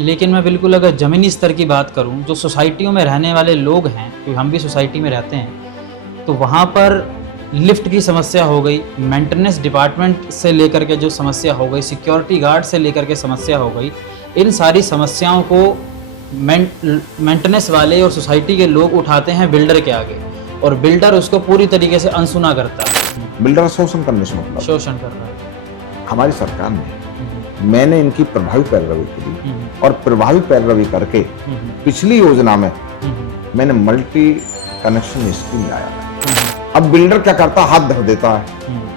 लेकिन मैं बिल्कुल अगर ज़मीनी स्तर की बात करूं, जो सोसाइटियों में रहने वाले लोग हैं, क्योंकि हम भी सोसाइटी में रहते हैं, तो वहाँ पर लिफ्ट की समस्या हो गई, मेंटेनेंस डिपार्टमेंट से लेकर के जो समस्या हो गई, सिक्योरिटी गार्ड से लेकर के समस्या हो गई, इन सारी समस्याओं को मेंटेनेंस वाले और सोसाइटी के लोग उठाते हैं बिल्डर के आगे, और बिल्डर उसको पूरी तरीके से अनसुना करता है, बिल्डर शोषण करने से मतलब शोषण कर रहा है। हमारी सरकार ने, मैंने इनकी प्रभावी पैरवी की और प्रभावी पैरवी करके पिछली योजना में मैंने मल्टी कनेक्शन स्कीम लाया। अब बिल्डर क्या करता है, हाथ धर देता है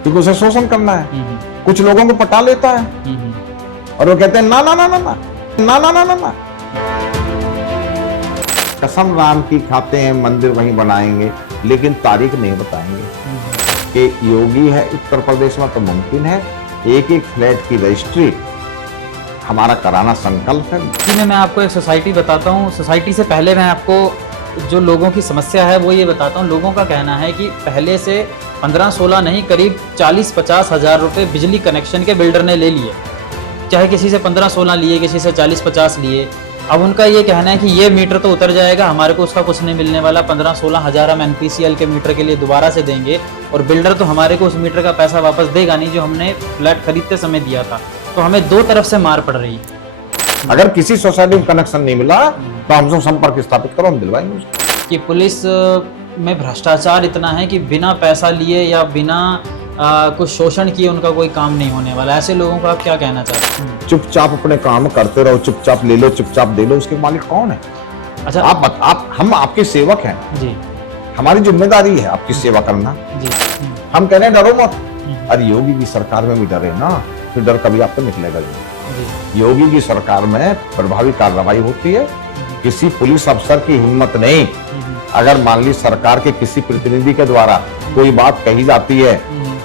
क्योंकि उसे शोषण करना है, कुछ लोगों को पटा लेता है और वो कहते हैं ना ना ना ना ना ना ना ना ना ना, कसम राम की खाते हैं मंदिर वहीं बनाएंगे, लेकिन तारीख नहीं बताएंगे कि योगी है उत्तर प्रदेश में तो मुमकिन है एक एक फ्लैट की रजिस्ट्री हमारा कराना संकल्प है। जी, मैं आपको एक सोसाइटी बताता हूँ। सोसाइटी से पहले मैं आपको जो लोगों की समस्या है वो ये बताता हूँ। लोगों का कहना है कि पहले से 15-16 नहीं, करीब 40-50 हज़ार रुपये बिजली कनेक्शन के बिल्डर ने ले लिए, चाहे किसी से 15-16 लिए, किसी से 40-50 लिए। अब उनका ये कहना है कि ये मीटर तो उतर जाएगा, हमारे को उसका कुछ नहीं मिलने वाला, 15-16 हज़ार हम NPCL के मीटर के लिए दोबारा से देंगे, और बिल्डर तो हमारे को उस मीटर का पैसा वापस देगा नहीं जो हमने फ्लैट खरीदते समय दिया था। तो हमें दो तरफ से मार पड़ रही है। अगर किसी सोसाइटी में कनेक्शन नहीं मिला तो हमसे संपर्क स्थापित करो, हम दिलवाएंगे उसको। कि पुलिस में भ्रष्टाचार इतना है कि बिना पैसा लिए या बिना कुछ शोषण किए उनका कोई काम नहीं होने वाला। ऐसे लोगों को आप क्या कहना चाहते हैं? चुपचाप अपने काम करते रहो, चुपचाप ले लो, चुपचाप दे लो, उसके मालिक कौन है? अच्छा, आप हम आपके सेवक हैं जी, हमारी जिम्मेदारी है आपकी सेवा करना जी। हम कह रहे हैं डरो मत। अरे योगी की सरकार में भी डरे ना, फिर डर कभी आपको निकलेगा नहीं। योगी की सरकार में प्रभावी कार्रवाई होती है, किसी पुलिस अफसर की हिम्मत नहीं, अगर मान ली सरकार के किसी प्रतिनिधि के द्वारा कोई बात कही जाती है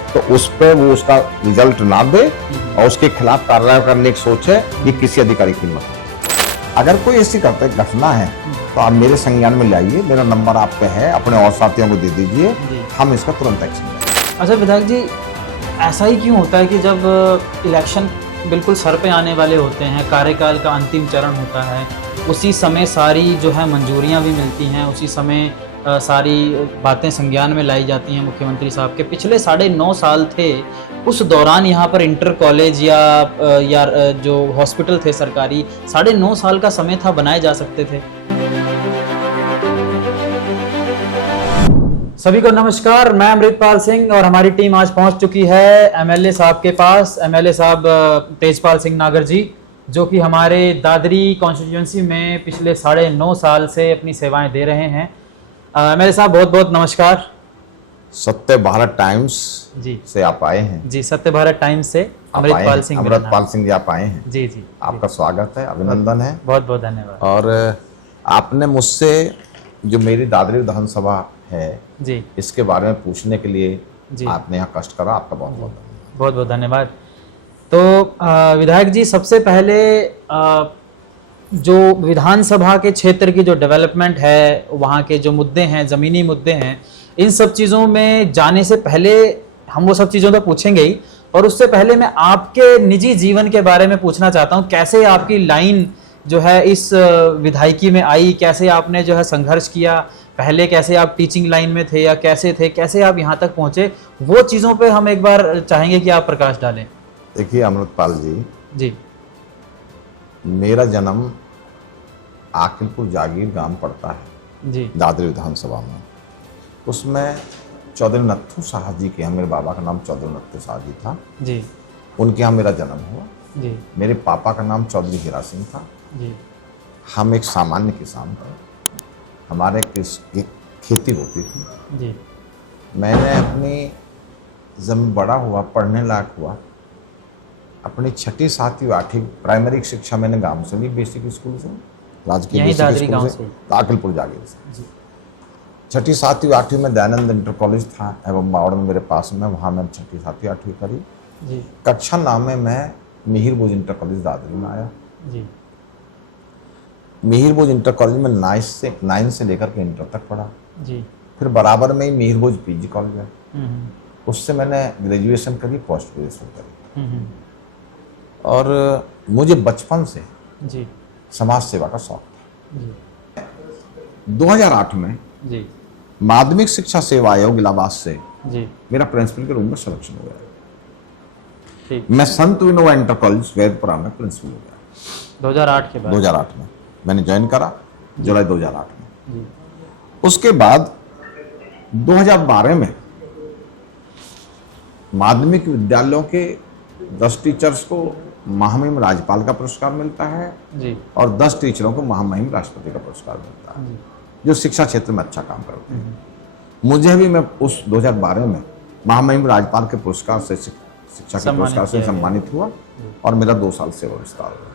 तो उस पर वो उसका रिजल्ट ना दे और उसके खिलाफ कार्रवाई करने की सोचे, ये किसी अधिकारी की हिम्मत नहीं। अगर कोई ऐसी घटना है तो आप मेरे संज्ञान में लाइए, मेरा नंबर आप पे है, अपने और साथियों को दे दीजिए, हम इसका तुरंत एक्शन लेंगे। अच्छा विधायक जी, ऐसा ही क्यों होता है कि जब इलेक्शन बिल्कुल सर पे आने वाले होते हैं, कार्यकाल का अंतिम चरण होता है, उसी समय सारी जो है मंजूरियां भी मिलती हैं, उसी समय सारी बातें संज्ञान में लाई जाती हैं मुख्यमंत्री साहब के। पिछले 9.5 साल थे, उस दौरान यहाँ पर इंटर कॉलेज या जो हॉस्पिटल थे सरकारी, 9.5 साल का समय था, बनाए जा सकते थे। सभी को नमस्कार, मैं अमृतपाल सिंह और हमारी टीम आज पहुंच चुकी है MLA साहब के पास। MLA साहब तेजपाल सिंह नागर जी, जो कि हमारे दादरी कॉन्स्टिट्यूंसी में पिछले 9.5 साल से अपनी सेवाएं दे रहे हैं। MLA साहब बहुत बहुत नमस्कार। सत्य भारत टाइम्स जी से आप आए हैं? जी, सत्य भारत टाइम्स से अमृतपाल सिंह। अमृतपाल सिंह जी आप आए हैं? जी जी, आपका स्वागत है, अभिनंदन है, बहुत बहुत धन्यवाद। और आपने मुझसे जो मेरी दादरी विधानसभा है जी, इसके बारे में पूछने के लिए जी, आपने यहाँ कष्ट करा, आपका बहुत बहुत धन्यवाद। बहुत बहुत धन्यवाद। तो विधायक जी, सबसे पहले जो विधानसभा के क्षेत्र की जो डेवलपमेंट है, वहाँ के जो मुद्दे हैं, ज़मीनी मुद्दे हैं, इन सब चीज़ों में जाने से पहले हम वो सब चीज़ों तो पूछेंगे ही, और उससे पहले मैं आपके निजी जीवन के बारे में पूछना चाहता हूँ। कैसे आपकी लाइन जो है इस विधायकी में आई, कैसे आपने जो है संघर्ष किया, पहले कैसे आप टीचिंग लाइन में थे या कैसे थे, कैसे आप यहाँ तक पहुँचे, वो चीज़ों पे हम एक बार चाहेंगे कि आप प्रकाश डालें। देखिए अमृतपाल जी, मेरा जन्म आकिलपुर जागीर गांव पड़ता है जी, दादरी विधानसभा में। उसमें चौधरी नत्थू शाह जी के यहाँ, मेरे बाबा का नाम चौधरी नत्थू शाह जी था जी, उनके यहाँ मेरा जन्म हुआ जी, मेरे पापा का नाम चौधरी हीरा सिंह था जी, हम एक सामान्य किसान थे, हमारे खेती होती थी जी, मैंने अपनी जब बड़ा हुआ, पढ़ने लायक हुआ, अपनी 6ठी 7वीं 8वीं प्राइमरी शिक्षा मैंने गांव से ली, बेसिक स्कूल से, राजकीय बेसिक स्कूल से, आकिलपुर जागीर से। 6ठी 7वीं 8वीं में दयानंद इंटर कॉलेज था एवं बावड़ में मेरे पास में, वहाँ मैंने 6ठी 7वीं 8वीं करी। जी, कक्षा 9 में मैं मिहिरभोज इंटर कॉलेज दादरी में आया। जी, मिहिरभोज इंटर कॉलेज में 9 से लेकर के इंटर तक पढ़ा। जी, फिर बराबर में ही मिहिरभोज PG कॉलेज है, उससे मैंने ग्रेजुएशन करी, पोस्ट ग्रेजुएशन करी। और मुझे बचपन से जी, समाज सेवा का शौक जी था। 2008 में जी माध्यमिक शिक्षा सेवा आयोग इलाहाबाद से जी मेरा प्रिंसिपल के रूम में सिलेक्शन हो गया। ठीक। मैं संत विनोबा इंटर कॉलेज वैदपुरा में प्रिंसिपल हो गया 2008 के बाद। 2008 में मैंने ज्वाइन करा, जुलाई 2008 में। जी उसके बाद 2012 में माध्यमिक विद्यालयों के 10 टीचर्स को महामहिम राज्यपाल का पुरस्कार मिलता है जी और 10 टीचरों को महामहिम राष्ट्रपति का पुरस्कार मिलता है, जो शिक्षा क्षेत्र में अच्छा काम करते हैं। मुझे भी मैं उस 2012 में महामहिम राज्यपाल के पुरस्कार से शिक्षा के पुरस्कार से सम्मानित हुआ और मेरा 2 साल सेवा विस्तार हुआ।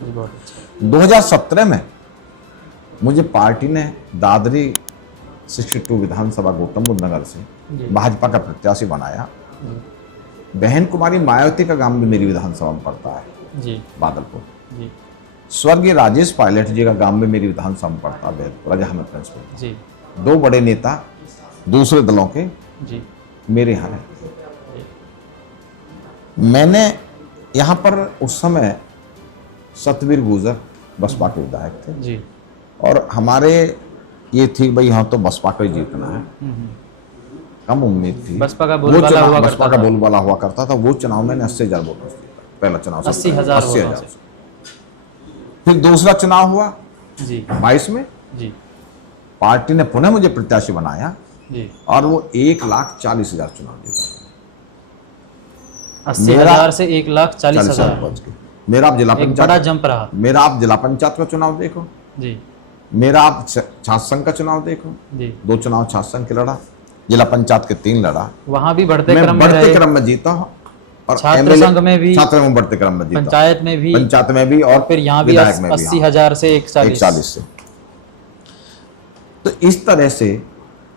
जी, बहुत अच्छा। 2017 में मुझे पार्टी ने दादरी 62 विधानसभा गौतम बुद्ध नगर से जी। भाजपा का प्रत्याशी बनाया। जी बहन कुमारी मायावती का गांव भी मेरी विधानसभा में पड़ता है, जी बादलपुर। जी स्वर्गीय राजेश पायलट जी का गांव में मेरी विधानसभा में पड़ता है, बैरपुरा, जहां मैं प्रिंसिपल था। जी 2 बड़े नेता दूसरे दलों के जी मेरे यहाँ रहे। मैंने यहाँ पर उस समय सतवीर गुर्जर बसपा के विधायक थे जी और हमारे ये थी भाई यहाँ तो बसपा को ही जीतना है, कम उम्मीद थी। बसपा का वो बोलबाला चुनाव हुआ बसपा करता का था। बोलबाला हुआ करता था। वो चुनाव मैंने 80,000 वोटों से जीता, पहला चुनाव 80,000 वोटों से। फिर दूसरा चुनाव हुआ जी 22 में, जी पार्टी ने पुनः मुझे प्रत्याशी बनाया जी और वो 1,40,000 चुनाव जीता। 80,000 से 1,40,000 पहुंच गए। मेरा आप जिला एक बड़ा पंचायत जंप रहा। मेरा आप जिला पंचायत का चुनाव देखो, जी मेरा आप छात्र संघ का चुनाव देखो। जी 2 चुनाव छात्र संघ के लड़ा, जिला पंचायत के 3 लड़ा। वहां भी बढ़ते मैं क्रम में बढ़ते रहे, क्रम में जीता हूँ और छात्र MLA संघ में भी, छात्र में बढ़ते क्रम में जीता, पंचायत में भी, पंचायत में भी और फिर यहाँ भी विधायक में भी, 80,000 से 140 से। तो इस तरह से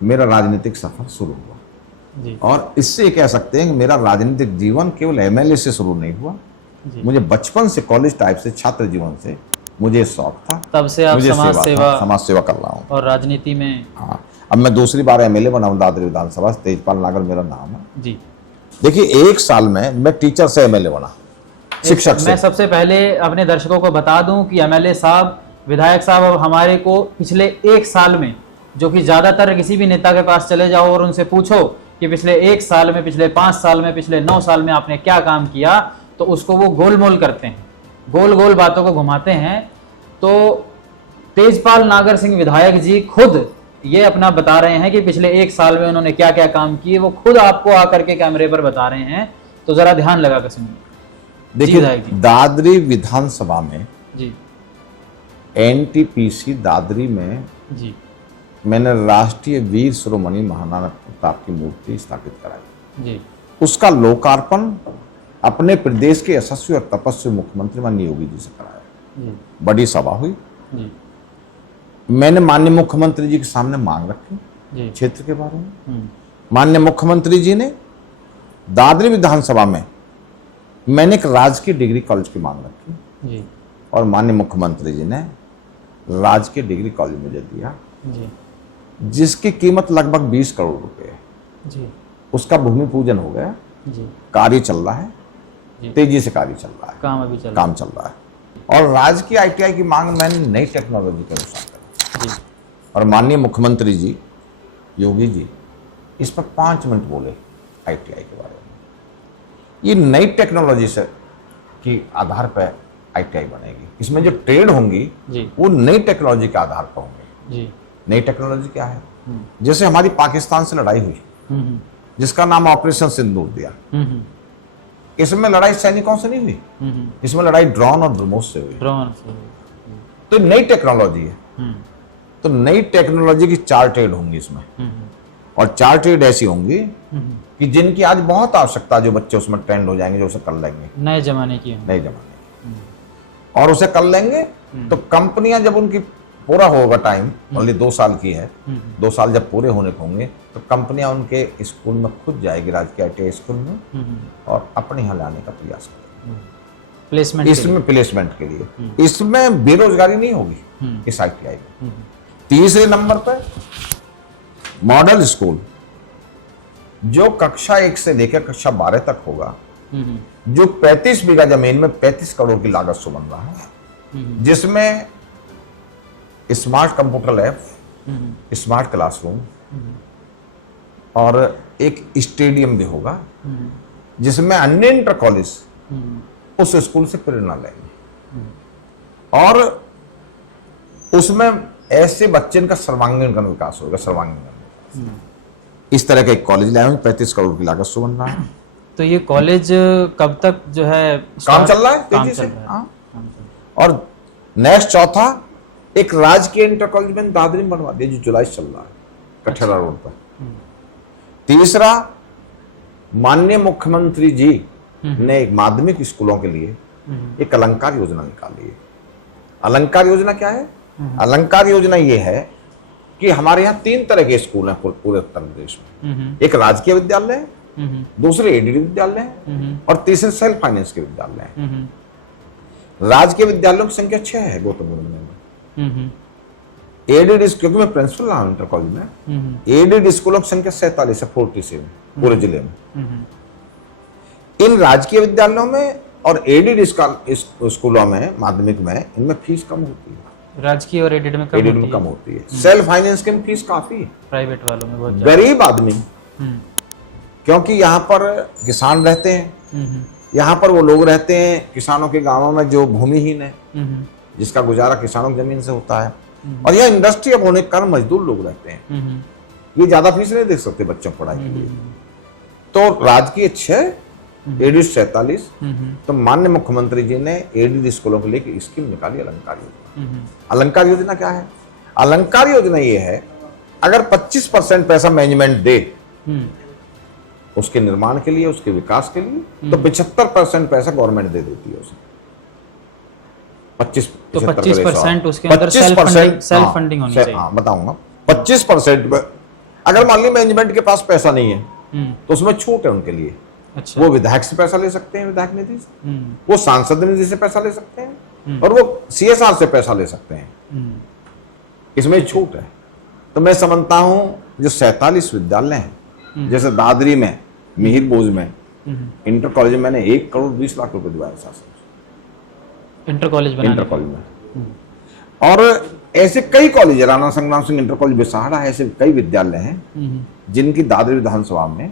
मेरा राजनीतिक सफर शुरू हुआ जी और इससे ये कह सकते हैं कि मेरा राजनीतिक जीवन केवल MLA से शुरू नहीं हुआ। जी। मुझे बचपन से, कॉलेज टाइप से, छात्र जीवन से मुझे शौक था। तब से आप मुझे समाज सेवा समाज सेवा कर रहा हूँ। और राजनीति में। हाँ, अब मैं दूसरी बार MLA बना हूँ दादरी विधानसभा से, तेजपाल नागर मेरा नाम है। जी देखिए 1 साल में मैं टीचर से MLA बना, शिक्षक से। मैं सबसे पहले अपने दर्शकों को बता दूं कि MLA साहब, विधायक साहब, अब हमारे को पिछले 1 साल में, जो कि ज्यादातर किसी भी नेता के पास चले जाओ और उनसे पूछो कि पिछले 1 साल में, पिछले 5 साल में, पिछले 9 साल में आपने क्या काम किया, तो उसको वो गोलमोल करते हैं, गोल गोल बातों को घुमाते हैं। तो तेजपाल नागर सिंह विधायक जी खुद ये अपना बता रहे हैं कि पिछले 1 साल में उन्होंने क्या क्या काम किए, वो खुद आपको आकर के कैमरे पर बता रहे हैं। तो जरा ध्यान लगा कर सुनिए। देखिए दादरी विधानसभा में जी NTPC दादरी में जी मैंने राष्ट्रीय वीर शिरोमणि महाराणा प्रताप की मूर्ति स्थापित कराई। जी उसका लोकार्पण अपने प्रदेश के यशस्वी और तपस्वी मुख्यमंत्री माननीय योगी जी से कराया। जी बड़ी सभा हुई। जी मैंने माननीय मुख्यमंत्री जी के सामने मांग रखी जी क्षेत्र के बारे में। माननीय मुख्यमंत्री जी ने दादरी विधानसभा में मैंने एक राजकीय डिग्री कॉलेज की मांग रखी जी और माननीय मुख्यमंत्री जी ने राजकीय डिग्री कॉलेज मुझे दिया, जी जिसकी कीमत लगभग 20 करोड़ रुपए है। जी उसका भूमि पूजन हो गया, जी कार्य चल रहा है, जी। तेजी से कार्य चल रहा है, काम अभी चल काम चल रहा है। और राजकीय ITI की मांग मैंने नई टेक्नोलॉजी के अनुसार करी जी और माननीय मुख्यमंत्री जी योगी जी इस पर 5 मिनट बोले ITI के बारे में। ये नई टेक्नोलॉजी से की आधार पर ITI बनेगी। इसमें जो ट्रेड होंगी जी वो नई टेक्नोलॉजी के आधार पर होंगी। जी नई टेक्नोलॉजी क्या है? जैसे हमारी पाकिस्तान से लड़ाई हुई जिसका नाम ऑपरेशन सिंदूर दिया, इसमें लड़ाई सैनिकों से नहीं हुई, इसमें लड़ाई ड्रोन और ब्रह्मोस से हुई। ड्रोन से। तो नई टेक्नोलॉजी है। तो नई टेक्नोलॉजी की 4 ट्रेड होंगी इसमें और 4 ट्रेड ऐसी होंगी कि जिनकी आज बहुत आवश्यकता है, जो बच्चे उसमें ट्रेंड हो जाएंगे, जो उसे कर लेंगे, नए जमाने की। नए जमाने और उसे कर लेंगे। तो कंपनियां जब उनकी पूरा होगा टाइम, ओनली 2 साल की है, 2 साल जब पूरे होने को होंगे तो कंपनियां उनके स्कूल में खुद जाएगी, राजकीय ITI स्कूल में, और अपने यहाँ लाने का प्रयास करेंगे प्लेसमेंट, इसमें प्लेसमेंट के लिए। इसमें बेरोजगारी नहीं होगी इस ITI में। तीसरे नंबर पर मॉडल स्कूल जो कक्षा 1 से लेकर कक्षा 12 तक होगा, जो 35 बीघा जमीन में 35 करोड़ की लागत से बन रहा है। जिसमें smart computer lab, smart classroom और एक स्टेडियम भी होगा, जिसमें अन्य इंटर कॉलेज उस स्कूल से प्रेरणा लेंगे और उसमें ऐसे बच्चे का सर्वांगीण विकास होगा, सर्वांगीण विकास। इस तरह का एक कॉलेज लाए 35 करोड़ की लागत से बन रहा है। तो ये कॉलेज कब तक जो है काम चल रहा है तेजी से। और नेक्स्ट चौथा, एक राजकीय इंटर कॉलेज में दादरी में बनवा दिया जो जुलाई चल रहा है कठेरा रोड पर। तीसरा, माननीय मुख्यमंत्री जी ने एक माध्यमिक स्कूलों के लिए एक अलंकार योजना निकाली है। अलंकार योजना क्या है? अलंकार योजना ये है कि हमारे यहाँ 3 तरह के स्कूल हैं पूरे उत्तर प्रदेश में। एक राजकीय विद्यालय है, दूसरे एडीडी विद्यालय है और तीसरे सेल्फ फाइनेंस के विद्यालय है। राजकीय विद्यालयों की संख्या 6 है गौतम बुद्ध नगर में। एडीडी, क्योंकि मैं प्रिंसिपल रहा हूं इंटर कॉलेज में, एडीडी स्कूलों की संख्या 47 है 47 पूरे जिले में। इन राजकीय विद्यालयों में और एडीडी स्कूलों में माध्यमिक में इनमें फीस कम होती है। राजकीय और एडेड में कम होती है। सेल्फ फाइनेंस के में फीस काफी है, प्राइवेट वालों में बहुत। गरीब आदमी, क्योंकि यहाँ पर किसान रहते हैं, यहाँ पर वो लोग रहते हैं किसानों के गांवों में जो भूमिहीन है, जिसका गुजारा किसानों की जमीन से होता है, और यह इंडस्ट्री अब होने के कारण मजदूर लोग रहते हैं। ये ज्यादा फीस नहीं दे सकते बच्चों को पढ़ाई के लिए। तो राजकीय 6, एडीडी 47। तो माननीय मुख्यमंत्री जी ने एडीडी स्कूलों के लिए एक स्कीम निकाली, अलंकार योजना। अलंकार योजना क्या है? अलंकार योजना ये है, अगर 25% पैसा मैनेजमेंट दे उसके निर्माण के लिए, उसके विकास के लिए, तो 75% पैसा गवर्नमेंट दे देती है उसे। 25% उसके अंदर सेल्फ फंडिंग होनी चाहिए। हाँ, बताऊंगा। 25% अगर मान ली मैनेजमेंट के पास पैसा नहीं है तो उसमें छूट है उनके लिए। अच्छा। वो विधायक से पैसा ले सकते हैं, विधायक निधि से, वो सांसद निधि से पैसा ले सकते हैं, और वो CSR से पैसा ले सकते हैं। इसमें छूट है। तो मैं समझता हूं जो 47 विद्यालय हैं, जैसे दादरी में, मिहिर बोझ में इंटर कॉलेज में मैंने 1 करोड़ 20 लाख रुपए दिवाए शासन इंटर कॉलेज में। और ऐसे कई कॉलेज, राणा संग्राम सिंह इंटर कॉलेज बिसाहड़ा, ऐसे कई विद्यालय हैं जिनकी दादरी विधानसभा में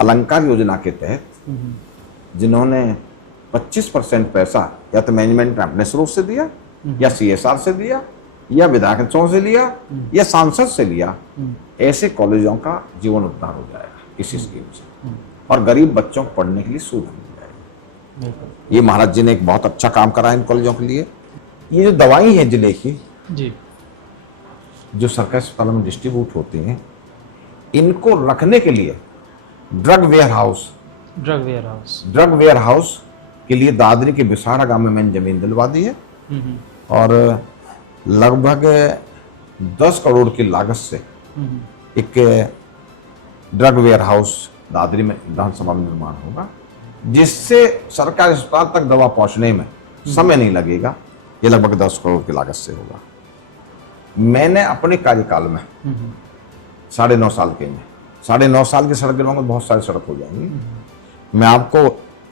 अलंकार योजना के तहत जिन्होंने 25% पैसा या तो मैनेजमेंट ने अपने स्रोत से दिया, या CSR से दिया, या विधायकों से लिया, या सांसद से लिया, ऐसे कॉलेजों का जीवन उद्धार हो जाएगा इस स्कीम से, और गरीब बच्चों को पढ़ने के लिए सुविधा मिल जाएगी। ये महाराज जी ने एक बहुत अच्छा काम करा इन कॉलेजों के लिए। ये जो दवाई है जिले की जी, जो सरकारी अस्पतालों में डिस्ट्रीब्यूट होती हैं, इनको रखने के लिए ड्रग वेयर हाउस के लिए दादरी के बिसाड़ा गांव में मैंने जमीन दिलवा दी है, और लगभग 10 करोड़ की लागत से एक ड्रग वेयर हाउस दादरी में विधानसभा में निर्माण होगा, जिससे सरकारी अस्पताल तक दवा पहुंचने में समय नहीं लगेगा। ये लगभग 10 करोड़ की लागत से होगा। मैंने अपने कार्यकाल में 9.5 साल के में 9.5 साल की सड़क गिनवाऊंगा, बहुत सारी सड़क हो जाएंगी। मैं आपको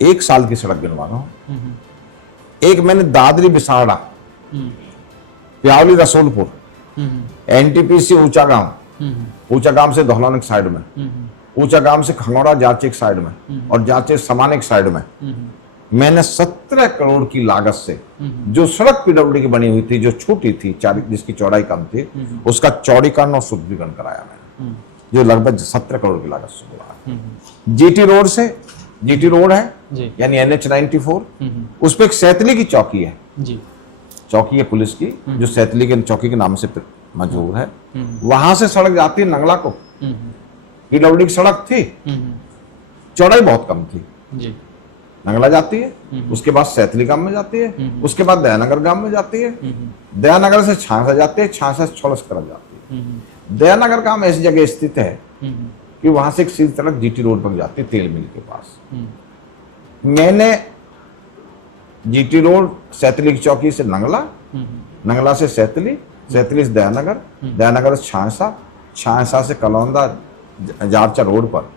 1 साल की सड़क गिनवा रहा हूँ। एक मैंने दादरी बिसाड़ा, प्यावली रसूलपुर, NTPC ऊंचा गांव से धौलान के साइड में, ऊंचा गांव से खंगौड़ा जांचे के साइड में, और जांचे समाने के साइड में मैंने 17 करोड़ की लागत से जो सड़क PWD की बनी हुई थी, जो छोटी थी, जिसकी चौड़ाई कम थी, उसका चौड़ीकरण और सुदृढ़ीकरण कराया मैंने, जो लगभग 17 करोड़ की लागत से हुआ। GT रोड है यानी NH94, उस पर एक सैतली की चौकी है जी। चौकी है पुलिस की, जो सैतली के चौकी के नाम से मशहूर है। वहां से सड़क जाती है नंगला को, PWD की सड़क थी, चौड़ाई बहुत कम थी जी। नंगला जाती है, उसके बाद सैतली गांव में जाती है, उसके बाद दयानगर गांव में जाती है, दयानगर से छांसा जाती है, छांसा से छोलस तरफ जाती है। दयानगर गांव ऐसी जगह स्थित है कि वहां से एक सीधी सड़क GT रोड पर जाती है तेल मिल के पास। मैंने GT रोड सैतली की चौकी से नंगला, नंगला से सैतली, सैतली से दयानगर, दयानगर से छांसा, छांसा से कलौंदा जारचा रोड पर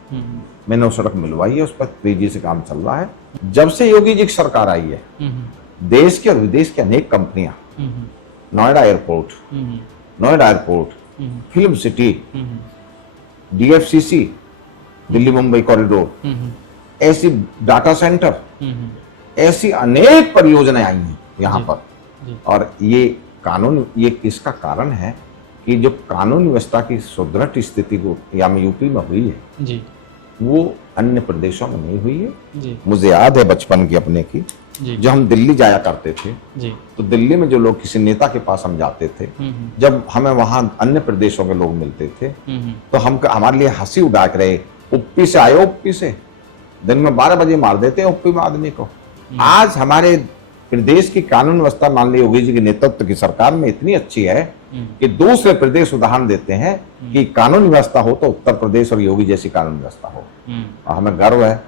मैंने वो सड़क मिलवाई है। उस पर तेजी से काम चल रहा है। जब से योगी जी की सरकार आई है, देश के और विदेश की अनेक कंपनियां, Noida airport, film city, DFCC, Delhi Mumbai corridor, ऐसी डाटा सेंटर, ऐसी अनेक परियोजनाएं आई हैं यहाँ पर। और ये कानून, ये इसका कारण है कि जो कानून व्यवस्था की सुदृढ़ स्थिति को या में यूपी में हुई है जी, वो अन्य प्रदेशों में नहीं हुई है। जी, मुझे याद है बचपन की अपने की, जी, जब हम दिल्ली जाया करते थे जी, तो दिल्ली में जो लोग किसी नेता के पास हम जाते थे, जब हमें वहां अन्य प्रदेशों के लोग मिलते थे तो हम हमारे लिए हंसी उड़ा के रहे, उप्पी से आए, उप्पी से दिन में 12 बजे मार देते हैं उप्पी में आदमी को। आज हमारे प्रदेश की कानून व्यवस्था मान ली योगी जी के नेतृत्व की सरकार में इतनी अच्छी है कि दूसरे प्रदेश उदाहरण देते हैं कि कानून व्यवस्था हो तो उत्तर प्रदेश और योगी जैसी कानून व्यवस्था हो। और हमें गर्व है,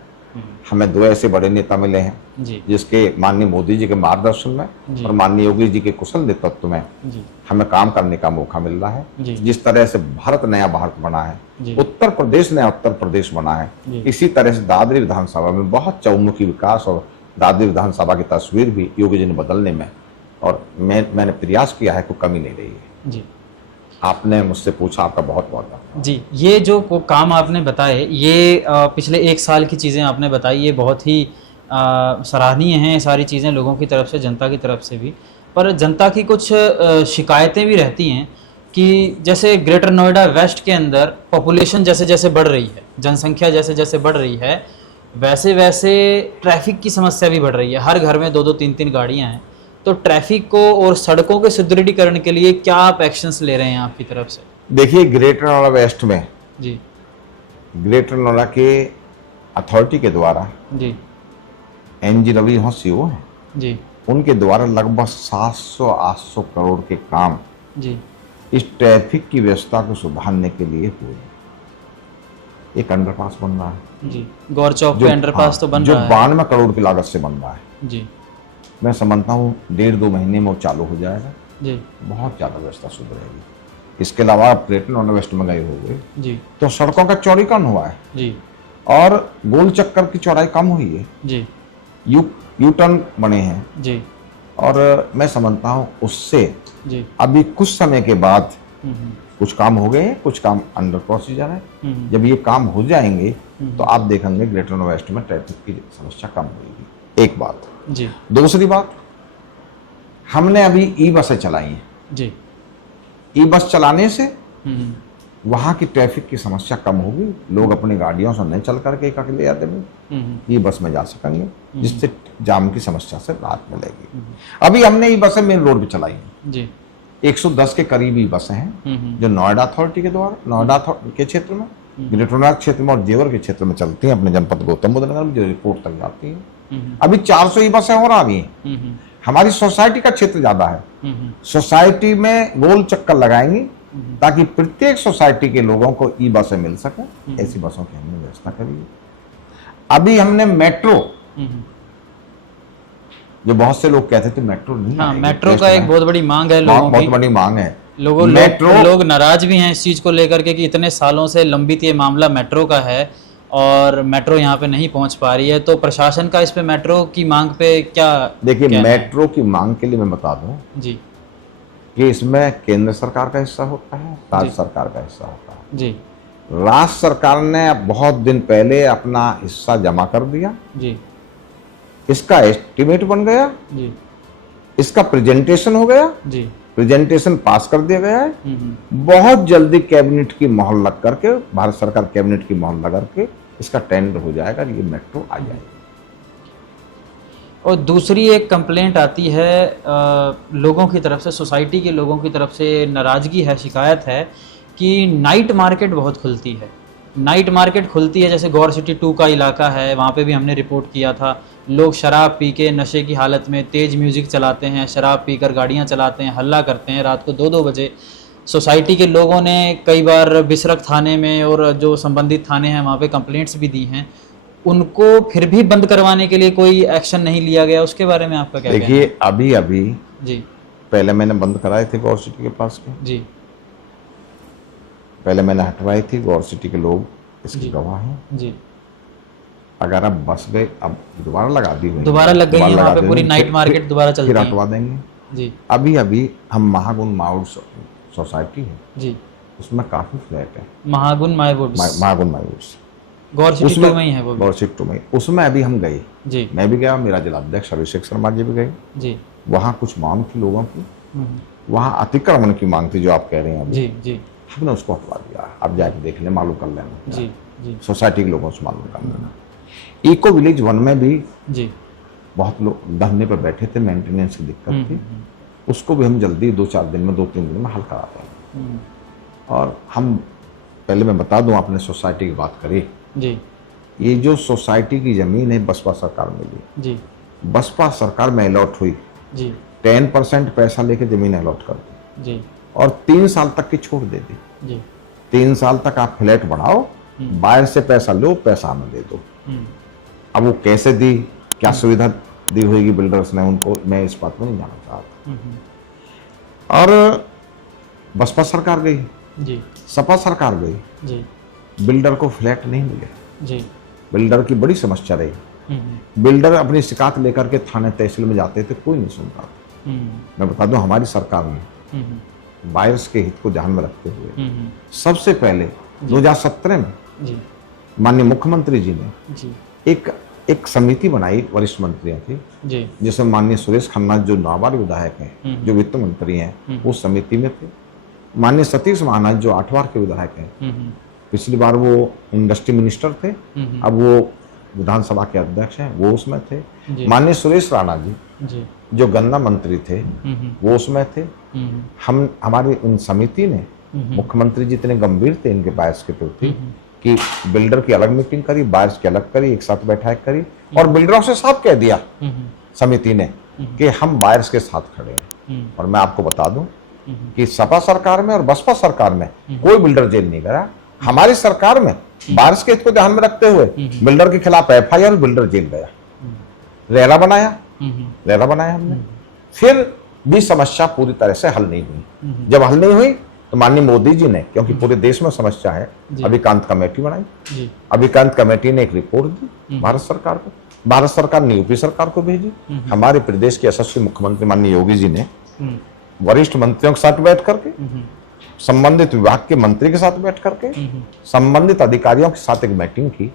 हमें 2 ऐसे बड़े नेता मिले हैं जी, जिसके माननीय मोदी जी के मार्गदर्शन में और माननीय योगी जी के कुशल नेतृत्व में जी, हमें काम करने का मौका मिल रहा है। जी, जिस तरह से भारत नया भारत बना है, जी, उत्तर प्रदेश नया उत्तर प्रदेश बना है, जी, इसी तरह से दादरी विधानसभा में बहुत चौमुखी विकास और दादरी विधानसभा की तस्वीर भी योगी जी ने बदलने में और मैंने प्रयास किया है, कोई कमी नहीं रही है। जी, आपने मुझसे पूछा, आपका बहुत बहुत धन्यवाद। जी। ये जो काम आपने बताए, ये पिछले 1 साल की चीज़ें आपने बताई, ये बहुत ही सराहनीय हैं सारी चीज़ें, लोगों की तरफ से, जनता की तरफ से भी। पर जनता की कुछ शिकायतें भी रहती हैं कि जैसे ग्रेटर नोएडा वेस्ट के अंदर पॉपुलेशन जैसे जैसे बढ़ रही है, जनसंख्या जैसे जैसे बढ़ रही है, वैसे वैसे ट्रैफिक की समस्या भी बढ़ रही है। हर घर में 2-2 3-3 गाड़ियाँ हैं। तो ट्रैफिक को और सड़कों के सुदृढ़ीकरण के लिए क्या आप एक्शंस ले रहे हैं आपकी तरफ से? देखिए, ग्रेटर नोएडा वेस्ट में जी, ग्रेटर नोएडा के अथॉरिटी के द्वारा जी, NG रवि वहाँ CO हैं, जी, उनके द्वारा लगभग 700-800 करोड़ के काम जी, इस ट्रैफिक की व्यवस्था को सुधारने के लिए हुए। एक अंडरपास बन रहा है जी। गौर चौक पे अंडरपास तो बन जो रहा है। 92 करोड़ की लागत से बन रहा है। जी, मैं समझता हूँ 1.5-2 महीने में वो चालू हो जाएगा। जी, बहुत ज़्यादा व्यवस्था सुधरेगी। इसके अलावा आप ग्रेटर नोएडा वेस्ट में गए होंगे जी, तो सड़कों का चौड़ीकरण हुआ है जी, और गोल चक्कर की चौड़ाई कम हुई है, जी, यू टर्न बने हैं जी, और मैं समझता हूँ उससे जी, अभी कुछ समय के बाद हम्म, कुछ काम हो गए हैं, कुछ काम अंडर प्रोसीजर है। हम्म, जब ये काम हो जाएंगे तो आप देखेंगे ग्रेटर नोएडा वेस्ट में ट्रैफिक की समस्या कम होगी। एक बात। जी, दूसरी बात, हमने अभी ई-बसें चलाई हैं। जी, ई-बस चलाने से हम्म, वहाँ की ट्रैफिक की समस्या कम होगी। लोग अपनी गाड़ियों से नहीं चल करके एक अकेले आदमी ई-बस में जा सकेंगे, जिससे जाम की समस्या से राहत मिलेगी। अभी हमने ई-बसें मेन रोड पे चलाई हैं। जी, 110 के करीब ई-बसें हैं जो नोएडा अथॉरिटी के द्वारा, नोएडा के क्षेत्र में, ग्रेटर नोएडा क्षेत्र में और जेवर के क्षेत्र में चलती हैं, अपने जनपद गौतम बुद्ध नगर में जो रिपोर्ट तक जाती है। अभी 400 ई-बसें और आ रही हैं। हमारी सोसाइटी का क्षेत्र ज्यादा है, सोसाइटी में गोल चक्कर लगाएंगे ताकि प्रत्येक सोसाइटी के लोगों को ई-बसें मिल सके। ऐसी बसों की हमने व्यवस्था करी है। अभी हमने मेट्रो, जो बहुत से लोग कहते थे मेट्रो नहीं हाँ, आएगी, मेट्रो का एक बहुत बड़ी मांग है लोगों बहुत की। बड़ी मांग है। लोग नाराज भी हैं इस चीज को लेकर के कि इतने सालों से लंबित ये मामला मेट्रो का है और मेट्रो यहाँ पे नहीं पहुंच पा रही है। तो प्रशासन का इस पे मेट्रो की मांग पे क्या? देखिए, मेट्रो की मांग के लिए मैं बता दूं जी, कि इसमें केंद्र सरकार का हिस्सा होता है, राज्य सरकार का हिस्सा होता है। जी, राज्य सरकार ने बहुत दिन पहले अपना हिस्सा जमा कर दिया, जी, इसका एस्टिमेट बन गया, जी, इसका प्रेजेंटेशन हो गया, जी, प्रेजेंटेशन पास कर दिया गया है। बहुत जल्दी कैबिनेट की मोहर लग करके, भारत सरकार कैबिनेट की मोहर लगा करके इसका टेंडर हो जाएगा, ये मेट्रो आ जाएगी। और दूसरी एक कंप्लेंट आती है लोगों की तरफ से, सोसाइटी के लोगों की तरफ से नाराज़गी है, शिकायत है कि नाइट मार्केट बहुत खुलती है। नाइट मार्केट खुलती है, जैसे गौर सिटी 2 का इलाका है, वहाँ पे भी हमने रिपोर्ट किया था। लोग शराब पी के नशे की हालत में तेज़ म्यूज़िक चलाते हैं, शराब पीकर गाड़ियाँ चलाते हैं, हल्ला करते हैं रात को 2-2 बजे। सोसाइटी के लोगों ने कई बार बिसरख थाने में और जो संबंधित थाने हैं वहाँ पे कंप्लेंट्स भी दी हैं, उनको फिर भी बंद करवाने के लिए कोई एक्शन नहीं लिया गया। उसके बारे में आपका क्या कहना है? देखिए, अभी जी, पहले मैंने बंद कराए थे गौर सिटी के पास के, जी, पहले मैंने हटवाई थी, गौर सिटी के लोग इसके गवाह हैं। जी, अगर अब बस गए, अब दोबारा लगा दी हुई, दोबारा लग गई है दोबारा वहाँ लगा पे, दी पूरी हुई, नाइट मार्केट दोबारा चलती फिर है। हटवा देंगे। जी अभी अभी हम महागुण माउड सोसाइटी है, जी, उसमें काफी फ्लैट है, महागुन मायवुड्स, महागुण माउड्स, गौर सिटी उसमें 2 में ही है वो भी। गौर सिटी में, उसमें अभी हम गए, जी मैं भी गया, मेरा जिलाध्यक्ष अभिषेक शर्मा जी भी गए। जी वहाँ कुछ मांग थी लोगों की, हम्म, वहाँ अतिक्रमण की मांग थी जो आप कह रहे हैं अभी, जी जी हमने उसको हटवा दिया। अब जाके देख लें, मालूम कर लेना, जी जी सोसाइटी के लोगों से मालूम कर लेना। इको विलेज 1 में भी जी, बहुत लोग धरने पर बैठे थे, मेंटेनेंस की दिक्कत थी, उसको भी हम जल्दी 2-4 दिन में, 2-3 दिन में हल करा देंगे। और हम पहले मैं बता दूं, आपने सोसाइटी की बात करी, जी ये जो सोसाइटी की जमीन है बसपा सरकार मिली, जी बसपा सरकार में अलॉट हुई, जी 10% पैसा लेके जमीन अलॉट कर दी जी और 3 साल तक की छूट दे दी। जी 3 साल तक आप फ्लैट बनाओ, बाहर से पैसा लो, पैसा हमें दे दो। अब वो कैसे दी, क्या सुविधा दी होगी बिल्डर्स ने उनको, मैं इस बात में नहीं जाना चाहता। और बसपा सरकार गई, जी सपा सरकार गई, जी बिल्डर को फ्लैट नहीं मिले, जी, बिल्डर की बड़ी समस्या रही। बिल्डर अपनी शिकायत लेकर के थाने तहसील में जाते थे, कोई नहीं सुनता था। मैं बता दूं, हमारी सरकार ने बायर्स के हित को ध्यान में रखते हुए सबसे पहले 2017 में जी माननीय मुख्यमंत्री जी ने जी एक समिति बनाई, वरिष्ठ मंत्रियों की, जी जिसमें माननीय सुरेश खन्ना जो नाबार्ड विधायक हैं, जो वित्त मंत्री हैं, उस समिति में थे। माननीय सतीश महाराज जो 8 बार के विधायक हैं, पिछली बार वो इंडस्ट्री मिनिस्टर थे, अब वो विधानसभा के अध्यक्ष हैं, वो उसमें थे। माननीय सुरेश राणा जी जी जो गन्ना मंत्री थे, वो उसमें थे। हम हमारी इन समिति ने, मुख्यमंत्री जी इतने गंभीर थे इनके बायर्स के प्रति कि बिल्डर की अलग मीटिंग करी, बायर्स की अलग करी, एक साथ बैठक करी और बिल्डरों से साफ कह दिया समिति ने कि हम बायर्स के साथ खड़े हैं। और मैं आपको बता दूं कि सपा सरकार में और बसपा सरकार में कोई बिल्डर जेल नहीं गया। हमारी सरकार में बायर्स के हित को ध्यान में रखते हुए बिल्डर के खिलाफ FIR, बिल्डर जेल गया, रेरा बनाया हमने। फिर भी समस्या पूरी तरह से हल नहीं हुई। जब हल नहीं हुई तो माननीय मोदी जी ने, क्योंकि पूरे देश में समस्या है, अभिकांत कमेटी बनाई। अभिकांत कमेटी ने एक रिपोर्ट दी भारत सरकार को, भारत सरकार ने यूपी सरकार को भेजी। हमारे प्रदेश के यशस्वी मुख्यमंत्री माननीय योगी जी ने वरिष्ठ मंत्रियों के साथ बैठ करके, संबंधित विभाग के मंत्री के साथ बैठ करके, संबंधित अधिकारियों के साथ एक मीटिंग की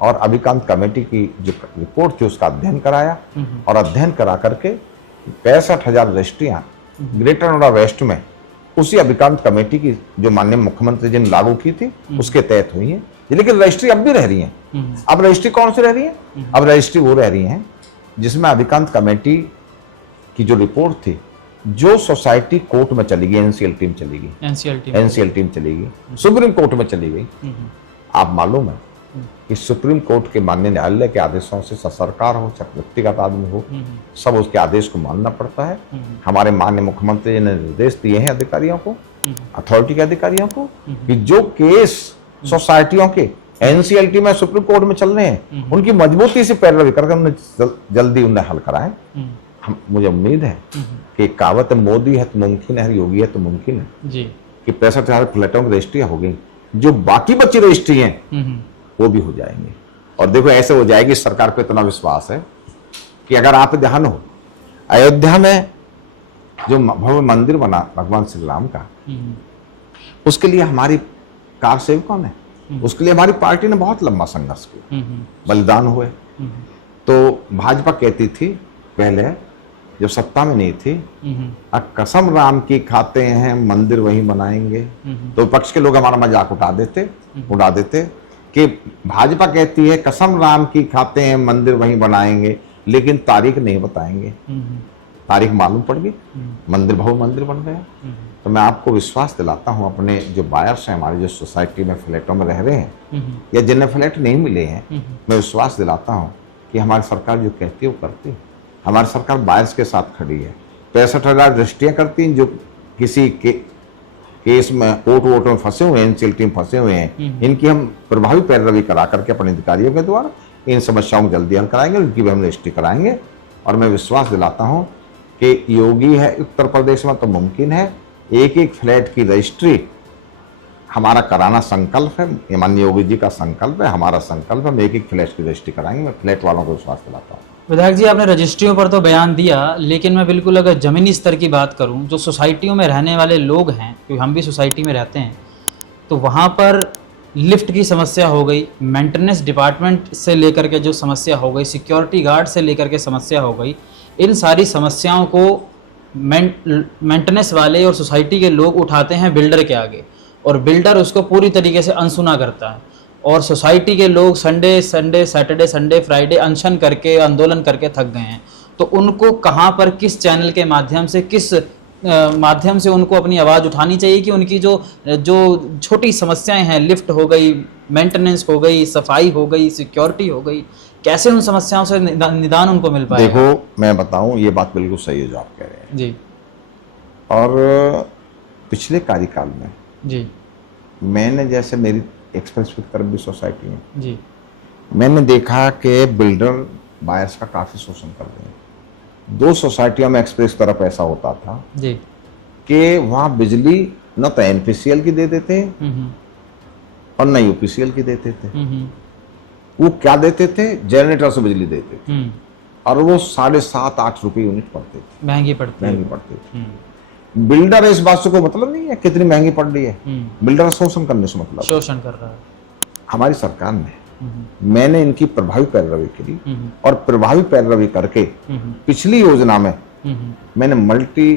और अभिकांत कमेटी की जो रिपोर्ट थी उसका अध्ययन कराया और अध्ययन करा करके 65,000 रजिस्ट्रियां ग्रेटर नोएडा वेस्ट में उसी अभिकांत कमेटी की जो माननीय मुख्यमंत्री जी ने लागू की थी उसके तहत हुई है। लेकिन रजिस्ट्री अब भी रह रही है। अब रजिस्ट्री कौन सी रह रही है? अब रजिस्ट्री वो रह रही है जिसमें अभिकांत कमेटी की जो रिपोर्ट थी, जो सोसाइटी कोर्ट में चली गई, एनसीएल टीम चली गई, एनसीएल टीम चली गई, सुप्रीम कोर्ट में चली गई। आप मालूम है कि सुप्रीम कोर्ट के माननीय न्यायालय के आदेशों से सरकार हो चाहे व्यक्तिगत आदमी हो, सब उसके आदेश को मानना पड़ता है। हमारे माननीय मुख्यमंत्री जी ने निर्देश दिए हैं अधिकारियों को, अथॉरिटी के अधिकारियों को, कि जो केस सोसाइटियों के एनसीएलटी में सुप्रीम कोर्ट में चल रहे हैं उनकी मजबूती से पैरवी करके उन्हें जल्दी उन्हें हल कराएं। मुझे उम्मीद है कि कहावत मोदी है तो मुमकिन है, योगी है तो मुमकिन है जी कि 65,000 फ्लैटों की रजिस्ट्रियां हो गई, जो बाकी बची रजिस्ट्री हैं वो भी हो जाएंगे। और देखो ऐसे हो जाएगी, सरकार को इतना विश्वास है कि अगर आप ध्यान हो, अयोध्या में जो भव्य मंदिर बना भगवान श्री राम का, उसके लिए हमारी कार सेवकों ने, उसके लिए हमारी पार्टी ने बहुत लंबा संघर्ष किया, बलिदान हुए। तो भाजपा कहती थी पहले जब सत्ता में नहीं थी, कसम राम की खाते हैं मंदिर वहीं बनाएंगे, तो विपक्ष के लोग हमारा मजाक उड़ा देते कि भाजपा कहती है कसम राम की खाते हैं मंदिर वहीं बनाएंगे, लेकिन तारीख नहीं बताएंगे। तारीख मालूम पड़ गई, मंदिर भव्य मंदिर बन गया। तो मैं आपको विश्वास दिलाता हूं, अपने जो बायर्स हैं, हमारी जो सोसाइटी में फ्लैटों में रह रहे हैं या जिन्हें फ्लैट नहीं मिले हैं, मैं विश्वास दिलाता हूं कि हमारी सरकार जो कहती है वो करती है। हमारी सरकार बायर्स के साथ खड़ी है। 65,000 रजिस्ट्रियां करती हैं जो किसी केस में कोर्ट वोट में फंसे हुए हैं, एनसीएलटी में फंसे हुए हैं, इनकी हम प्रभावी पैरवी करा करके अपने अधिकारियों के द्वारा इन समस्याओं को जल्दी हल कराएंगे, उनकी भी हम रजिस्ट्री कराएंगे। और मैं विश्वास दिलाता हूं कि योगी है उत्तर प्रदेश में तो मुमकिन है, एक फ्लैट की रजिस्ट्री हमारा कराना संकल्प है, ये माननीय योगी जी का संकल्प है, हमारा संकल्प है। हम एक फ्लैट की रजिस्ट्री कराएंगे। मैं फ्लैट वालों को विश्वास दिलाता हूँ। विधायक जी, आपने रजिस्ट्रियों पर तो बयान दिया, लेकिन मैं बिल्कुल अगर ज़मीनी स्तर की बात करूं, जो सोसाइटियों में रहने वाले लोग हैं, क्योंकि हम भी सोसाइटी में रहते हैं, तो वहाँ पर लिफ्ट की समस्या हो गई, मेंटेनेंस डिपार्टमेंट से लेकर के जो समस्या हो गई, सिक्योरिटी गार्ड से लेकर के समस्या हो गई, इन सारी समस्याओं को मेंटेनेंस वाले और सोसाइटी के लोग उठाते हैं बिल्डर के आगे, और बिल्डर उसको पूरी तरीके से अनसुना करता है, और सोसाइटी के लोग सैटरडे संडे फ्राइडे अनशन करके, आंदोलन करके थक गए हैं। तो उनको कहाँ पर, किस चैनल के माध्यम से, किस माध्यम से उनको अपनी आवाज़ उठानी चाहिए कि उनकी जो छोटी समस्याएं हैं, लिफ्ट हो गई, मेंटेनेंस हो गई, सफाई हो गई, सिक्योरिटी हो गई, कैसे उन समस्याओं से निदान उनको मिल पाएगा? देखो, मैं बताऊं, ये बात बिल्कुल सही है जो आप कह रहे हैं जी। और पिछले कार्यकाल में जी। मैंने, जैसे मेरी एक्सप्रेस की तरफ भी सोसाइटी में, जी। मैंने देखा कि बिल्डर बायर्स का काफ़ी शोषण कर रहे हैं। 2 सोसाइटियों में एक्सप्रेस तरफ ऐसा होता था जी। कि वहाँ बिजली न तो एनपीसीएल की दे देते और न यूपीसीएल की देते थे। वो क्या देते थे? जनरेटर से बिजली देते थे, और वो 7.5-8 रुपये यूनिट पड़ते थे। महंगी पड़ती थी। बिल्डर इस बात से कोई मतलब नहीं है कितनी महंगी पड़ रही है, बिल्डर शोषण करने से मतलब, शोषण कर रहा है। हमारी सरकार ने, मैंने इनकी प्रभावी पैरवी करी, और प्रभावी पैरवी करके पिछली योजना में मैंने मल्टी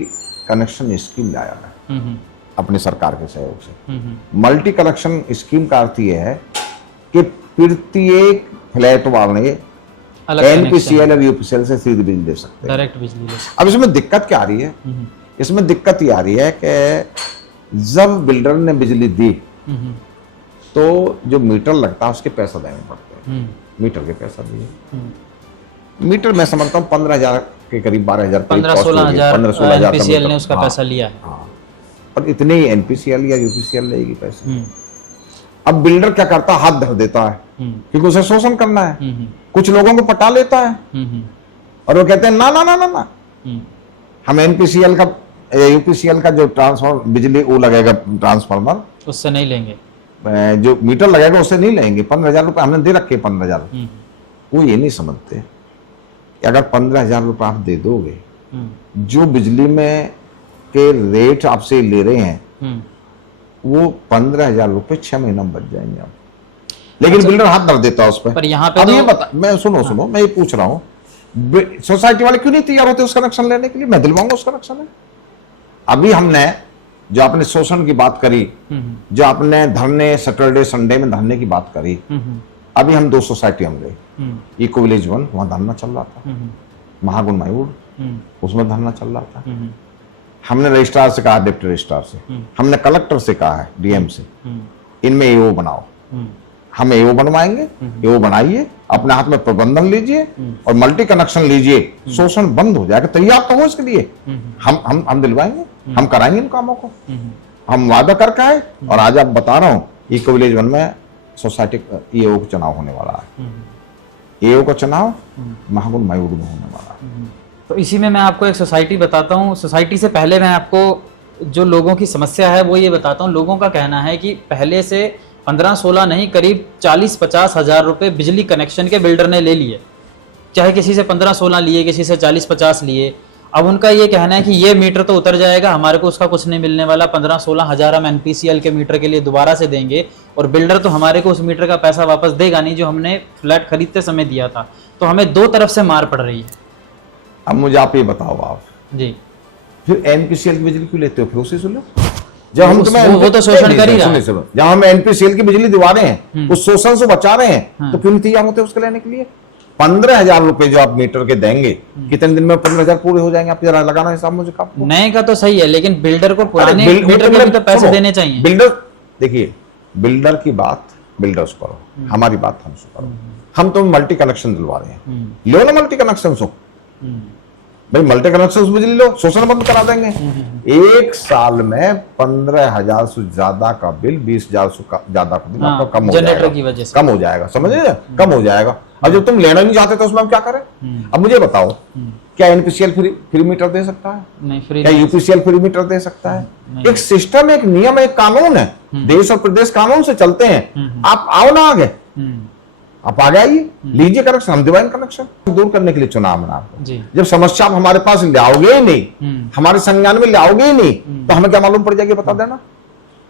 कनेक्शन स्कीम लाया है अपनी सरकार के सहयोग से। मल्टी कनेक्शन स्कीम का अर्थ यह है कि प्रत्येक फ्लैट वाले एनपीसीएल और यूपीसीएल से सीधी बिजली दे सकते हैं, डायरेक्ट बिजली दे सकते। अब इसमें दिक्कत क्या आ रही है? इसमें दिक्कत ये आ रही है कि जब बिल्डर ने बिजली दी तो जो मीटर लगता है उसके पैसा देने पड़ते हैं। मीटर के पैसा दिए, मीटर मैं समझता हूँ 15,000 के करीब, 12,000, 15-16,000 एनपीसीएल ने उसका पैसा लिया है। हाँ, और इतने ही एनपीसीएल या यूपीसीएल लेगी पैसे। अब बिल्डर क्या करता है? हाथ धर देता है, क्योंकि उसे शोषण करना है। कुछ लोगों को पटा लेता है और वो कहते हैं ना ना ना ना ना, हम एनपीसीएल का, यूपीसीएल का जो ट्रांसफार्मर बिजली वो लगेगा, ट्रांसफार्मर उससे नहीं लेंगे, जो मीटर लगेगा उससे नहीं लेंगे। 15,000 रुपये हमने दे रखे, 15,000। वो ये नहीं समझते कि अगर 15,000 रुपये आप दे दोगे, जो बिजली में के रेट आपसे ले रहे हैं वो 15,000 रुपये 6 महीना में बच जाएंगे आप। लेकिन अच्छा, बिल्डर हाथ धर देता है उस पर यहाँ पे। अब तो ये बता, मैं सुनो, मैं ये पूछ रहा हूँ, सोसाइटी वाले क्यों नहीं तैयार होते उस कनेक्शन लेने के लिए? मैं दिलवाऊंगा उस कनेक्शन है। अभी हमने जो आपने शोषण की बात करी, जो आपने धरने, सैटरडे संडे में धरने की बात करी, अभी हम 2 सोसाइटी हम गए, इको विलेज 1, वहां धरना चल रहा था, महागुण मायूर, उसमें धरना चल रहा था। हमने रजिस्ट्रार से कहा, डिप्टी रजिस्ट्रार से, हमने कलेक्टर से कहा है, डीएम से, इनमें एओ बनाओ। हम एओ बनवाएंगे, एओ बनाइए, अपने हाथ में प्रबंधन लीजिए और मल्टी कनेक्शन लीजिए, शोषण बंद हो जाएगा। तैयार तो हो इसके लिए, हम दिलवाएंगे, हम कराएंगे इन कामों को, हम वादा करके आए। और आज आप बता रहा हूँ, इको विलेज 1 में सोसाइटी एओ का चुनाव होने वाला है। एओ का चुनाव महागुण मायूर में होने वाला है। तो इसी में मैं आपको एक सोसाइटी बताता हूँ। सोसाइटी से पहले मैं आपको जो लोगों की समस्या है वो ये बताता हूँ। लोगों का कहना है कि पहले से 15-16 नहीं, करीब 40-50 हज़ार रुपये बिजली कनेक्शन के बिल्डर ने ले लिए, चाहे किसी से 15-16 लिए, किसी से 40-50 लिए। अब उनका ये कहना है कि ये मीटर तो उतर जाएगा, हमारे को उसका कुछ नहीं मिलने वाला, 15-16 हज़ार हम एनपीसीएल के मीटर के लिए दोबारा से देंगे, और बिल्डर तो हमारे को उस मीटर का पैसा वापस देगा नहीं जो हमने फ्लैट खरीदते समय दिया था। तो हमें 2 तरफ से मार पड़ रही है। अब मुझे आप ये बताओ, आप जी फिर एनपीसीएल की बिजली क्यों लेते हो? फिर उसे सुन लो, जब हम तुम्हें वो तो शोषण कर ही रहा है। जब हम एनपीसीएल की बिजली दिवा रहे हैं, उस शोषण से बचा रहे हैं, तो क्यों नहीं तैयार होते उसके लेने के लिए? 15,000 रुपए जो आप मीटर के देंगे, कितने दिन में 15,000 पूरे हो जाएंगे? आप जरा लगाना हिसाब मुझे। नए का तो सही है, लेकिन बिल्डर को पुराने मीटर के भी तो पैसे देने चाहिए। बिल्डर, देखिए, बिल्डर की बात बिल्डर्स करो, हमारी बात हमसे करो। हम तो मल्टी कनेक्शन दिलवा रहे हैं, लो ना मल्टी कनेक्शन सो भाई, मल्टी कनेक्शन बिजली लो, शोषण बंद करा देंगे। एक साल में 15,000 से ज्यादा का बिल, 20,000 से ज्यादा का बिल आपका कम हो जाएगा, की वजह से कम हो जाएगा, समझ रहे? कम हो जाएगा। अब जो तुम लेना नहीं चाहते तो उसमें हम क्या करें? अब मुझे बताओ, क्या एनपीसीएल फ्री मीटर दे सकता है? नहीं, फ्री। क्या यूपीसीएल फ्री मीटर दे सकता है? एक सिस्टम, एक नियम, एक कानून है, देश और प्रदेश कानून से चलते हैं। आप आओ ना आगे, आप आगे आइए, लीजिए कनेक्शन, हम दिवाइन कनेक्शन दूर करने के लिए चुनाव बना आपको। जब समस्या आप हमारे पास लाओगे ही नहीं, हमारे संज्ञान में लाओगे ही नहीं, तो हमें क्या मालूम पड़ जाएगी, बता देना।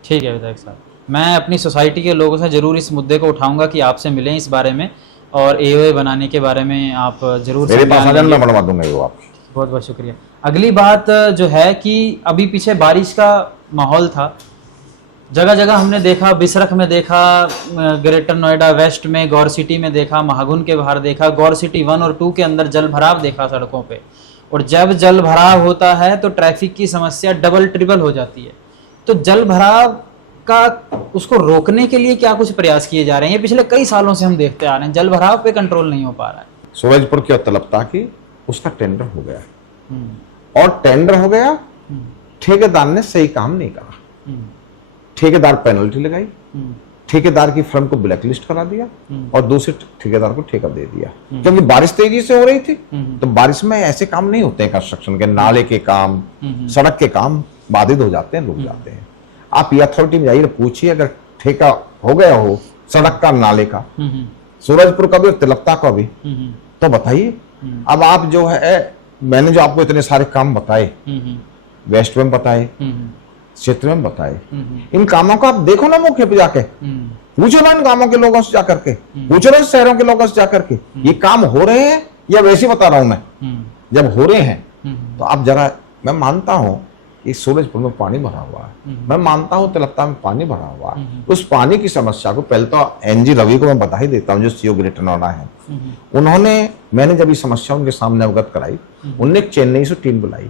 ठीक है विधायक साहब, मैं अपनी सोसाइटी के लोगों से जरूर इस मुद्दे को उठाऊंगा कि आपसे मिलें इस बारे में, और एओए बनाने के बारे में आप जरूर मेरे पास आ जाना, मैं बनवा दूंगा वो आप। बहुत बहुत शुक्रिया। अगली बात जो है कि अभी पीछे बारिश का माहौल था, जगह जगह हमने देखा, बिसरख में देखा, ग्रेटर नोएडा वेस्ट में, गौर सिटी में देखा, महागुन के बाहर देखा, गौर सिटी 1 और 2 के अंदर जल भराव देखा सड़कों पे। और जब जल भराव होता है तो ट्रैफिक की समस्या डबल ट्रिपल हो जाती है। तो जल भराव का उसको रोकने के लिए क्या कुछ प्रयास किए जा रहे हैं? ये पिछले कई सालों से हम देखते आ रहे हैं, जल भराव पे कंट्रोल नहीं हो पा रहा है। सूरजपुर की तलपता की उसका टेंडर हो गया, और टेंडर हो गया, ठेकेदार ने सही काम नहीं करा, ठेकेदार पेनल्टी लगाई, ठेकेदार की फर्म को ब्लैकलिस्ट करा दिया, और दूसरे ठेकेदार को ठेका दे दिया। क्योंकि बारिश तेजी से हो रही थी, तो बारिश में ऐसे काम नहीं होते हैं कंस्ट्रक्शन के, नाले के काम, सड़क के काम बाधित हो जाते हैं, रुक जाते हैं। आप ये अथॉरिटी में जाइए, पूछिए अगर ठेका हो गया हो सड़क का, नाले का, सूरजपुर का भी और तिलकता का भी, तो बताइए। अब आप जो है, मैंने जो आपको इतने सारे काम बताए, वेस्ट में बताए, क्षेत्र में बताए, इन कामों को आप देखो ना मौके पे जाके, पूछो ना इन कामों के लोगों से जाकर के, पूछो ना शहरों के लोगों से जाकर के, ये काम हो रहे हैं या वैसे बता रहा हूं मैं। जब हो रहे हैं तो आप जरा, मैं मानता हूं इस सूरजपुर में पानी भरा हुआ है, मैं मानता हूं तिलकता में पानी भरा हुआ है, उस पानी की समस्या को पहले तो एनजी रवि को मैं बधाई देता हूं, जो सीओ ग्रेटर नोएडा है। उन्होंने, मैंने जब ये समस्या उनके सामने अवगत कराई, उन्होंने चेन्नई से टीम बुलाई,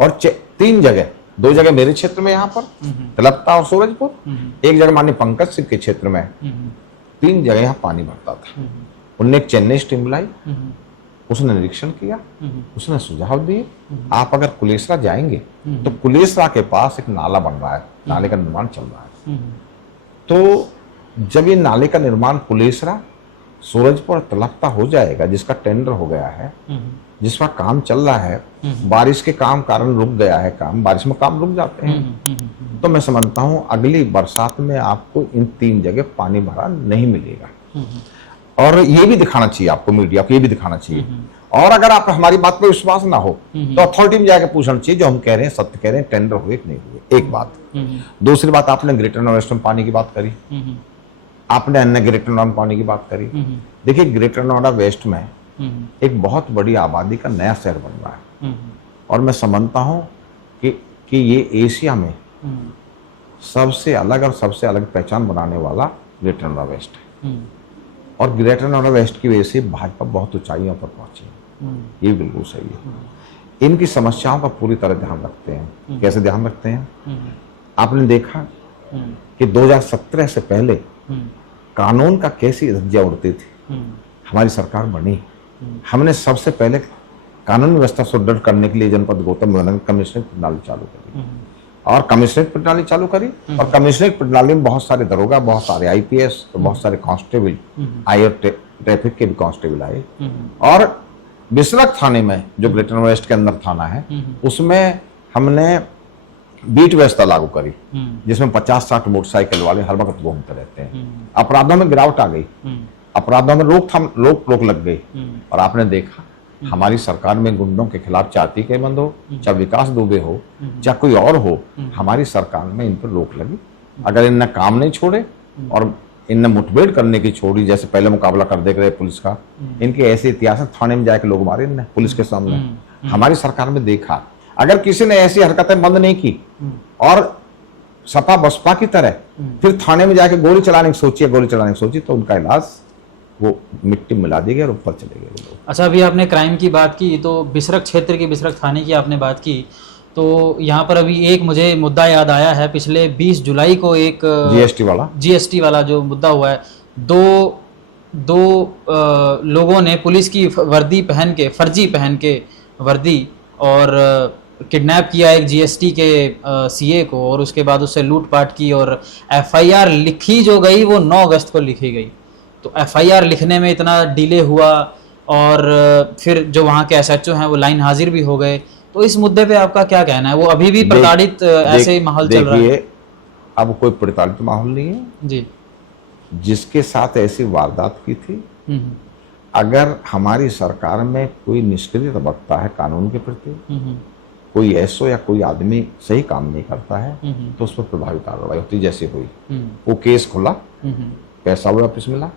और 3 जगह, 2 जगह मेरे क्षेत्र में यहाँ पर तिलकता और सूरजपुर, एक जगह माननीय पंकज सिंह के क्षेत्र में, 3 जगह यहाँ पानी भरता था। उनने एक चेन्नई से टीम बुलाई, उसने निरीक्षण किया, उसने सुझाव दिए। आप अगर कुलेसरा जाएंगे तो कुलेसरा के पास एक नाला बन रहा है, नाले का निर्माण चल रहा है। तो जब ये नाले का निर्माण कुलेसरा, सूरजपुर और तिलकता हो जाएगा, जिसका टेंडर हो गया है, जिसका काम चल रहा है, बारिश के काम कारण रुक गया है काम, बारिश में काम रुक जाते हैं, तो मैं समझता हूं अगली बरसात में आपको इन 3 जगह पानी भरा नहीं मिलेगा। और ये भी दिखाना चाहिए आपको, मीडिया को ये भी दिखाना चाहिए। और अगर आप हमारी बात पर विश्वास ना हो तो अथॉरिटी में जाकर पूछना चाहिए, जो हम कह रहे हैं सत्य कह रहे हैं, टेंडर हुए कि नहीं हुए, एक बात। दूसरी बात, आपने ग्रेटर नोएडा में पानी की बात करी, आपने अन्य ग्रेटर नोएडा में पानी की बात करी। देखिए, ग्रेटर नोएडा वेस्ट में एक बहुत बड़ी आबादी का नया शहर बन रहा है, और मैं समझता हूं कि ये एशिया में सबसे अलग और सबसे अलग पहचान बनाने वाला ग्रेटर नोएडा वेस्ट है। और ग्रेटर नोएडा वेस्ट की वजह से भाजपा बहुत ऊंचाइयों पर पहुंची है, ये बिल्कुल सही है। इनकी समस्याओं का पूरी तरह ध्यान रखते हैं। कैसे ध्यान रखते हैं? आपने देखा कि 2017 से पहले कानून का कैसी धज्जियां उड़ती थी, हमारी सरकार बनी, हमने सबसे पहले कानून व्यवस्था सुदृढ़ करने के लिए जनपद गौतम बुद्ध नगर कमिश्नरेट प्रणाली चालू करी, और कमिश्नरेट प्रणाली चालू करी, और कमिश्नरेट प्रणाली में बहुत सारे दरोगा, बहुत सारे आईपीएस, बहुत सारे कांस्टेबल आए, ट्रैफिक के भी कांस्टेबल आए। और बिसरख थाने में, जो ग्रेटर वेस्ट के अंदर थाना है, उसमें हमने बीट व्यवस्था लागू करी, जिसमें 50-60 मोटरसाइकिल वाले हर वक्त घूमते रहते हैं। अपराधों में गिरावट आ गई, अपराधों में रोक लग गई। और आपने देखा हमारी सरकार में गुंडों के खिलाफ, चाहे टीकेमंद हो, चाहे विकास दुबे हो, चाहे कोई और हो, हमारी सरकार में इन पर रोक लगी। अगर इनने काम नहीं छोड़े और इनने मुठभेड़ करने की छोड़ी, जैसे पहले मुकाबला कर देख रहे पुलिस का, इनके ऐसे इतिहास है, थाने में जाके लोग मारे इनने पुलिस के सामने। हमारी सरकार में देखा, अगर किसी ने ऐसी हरकतें बंद नहीं की और सपा बसपा की तरह फिर थाने में जाके गोली चलाने की सोची, तो उनका इलाज वो मिट्टी मिला देंगे और ऊपर चले गए लोग। अच्छा, अभी आपने क्राइम की बात की, तो बिसरख क्षेत्र की, बिसरख थाने की आपने बात की, तो यहाँ पर अभी एक मुझे मुद्दा याद आया है। पिछले 20 जुलाई को एक जीएसटी वाला जो मुद्दा हुआ है, दो लोगों ने पुलिस की वर्दी पहन के, फर्जी पहन के वर्दी, और किडनैप किया एक जीएसटी के सीए को, और उसके बाद उससे लूटपाट की, और एफआईआर लिखी जो गई वो 9 अगस्त को लिखी गई। तो एफआईआर लिखने में इतना डिले हुआ, और फिर जो वहाँ के एसएचओ हैं वो लाइन हाजिर भी हो गए। तो इस मुद्दे पे आपका क्या कहना है? वो अभी भी प्रताड़ित ऐसे माहौल चल रहा है? अब कोई प्रताड़ित माहौल नहीं है। जी। जिसके साथ ऐसी वारदात की थी, अगर हमारी सरकार में कोई निष्क्रिय बरतता है कानून के प्रति, कोई ऐसो या कोई आदमी सही काम नहीं करता है, तो उस पर प्रभावी कार्रवाई होती। जैसे हुई, वो केस खुला, पैसा वापस मिला,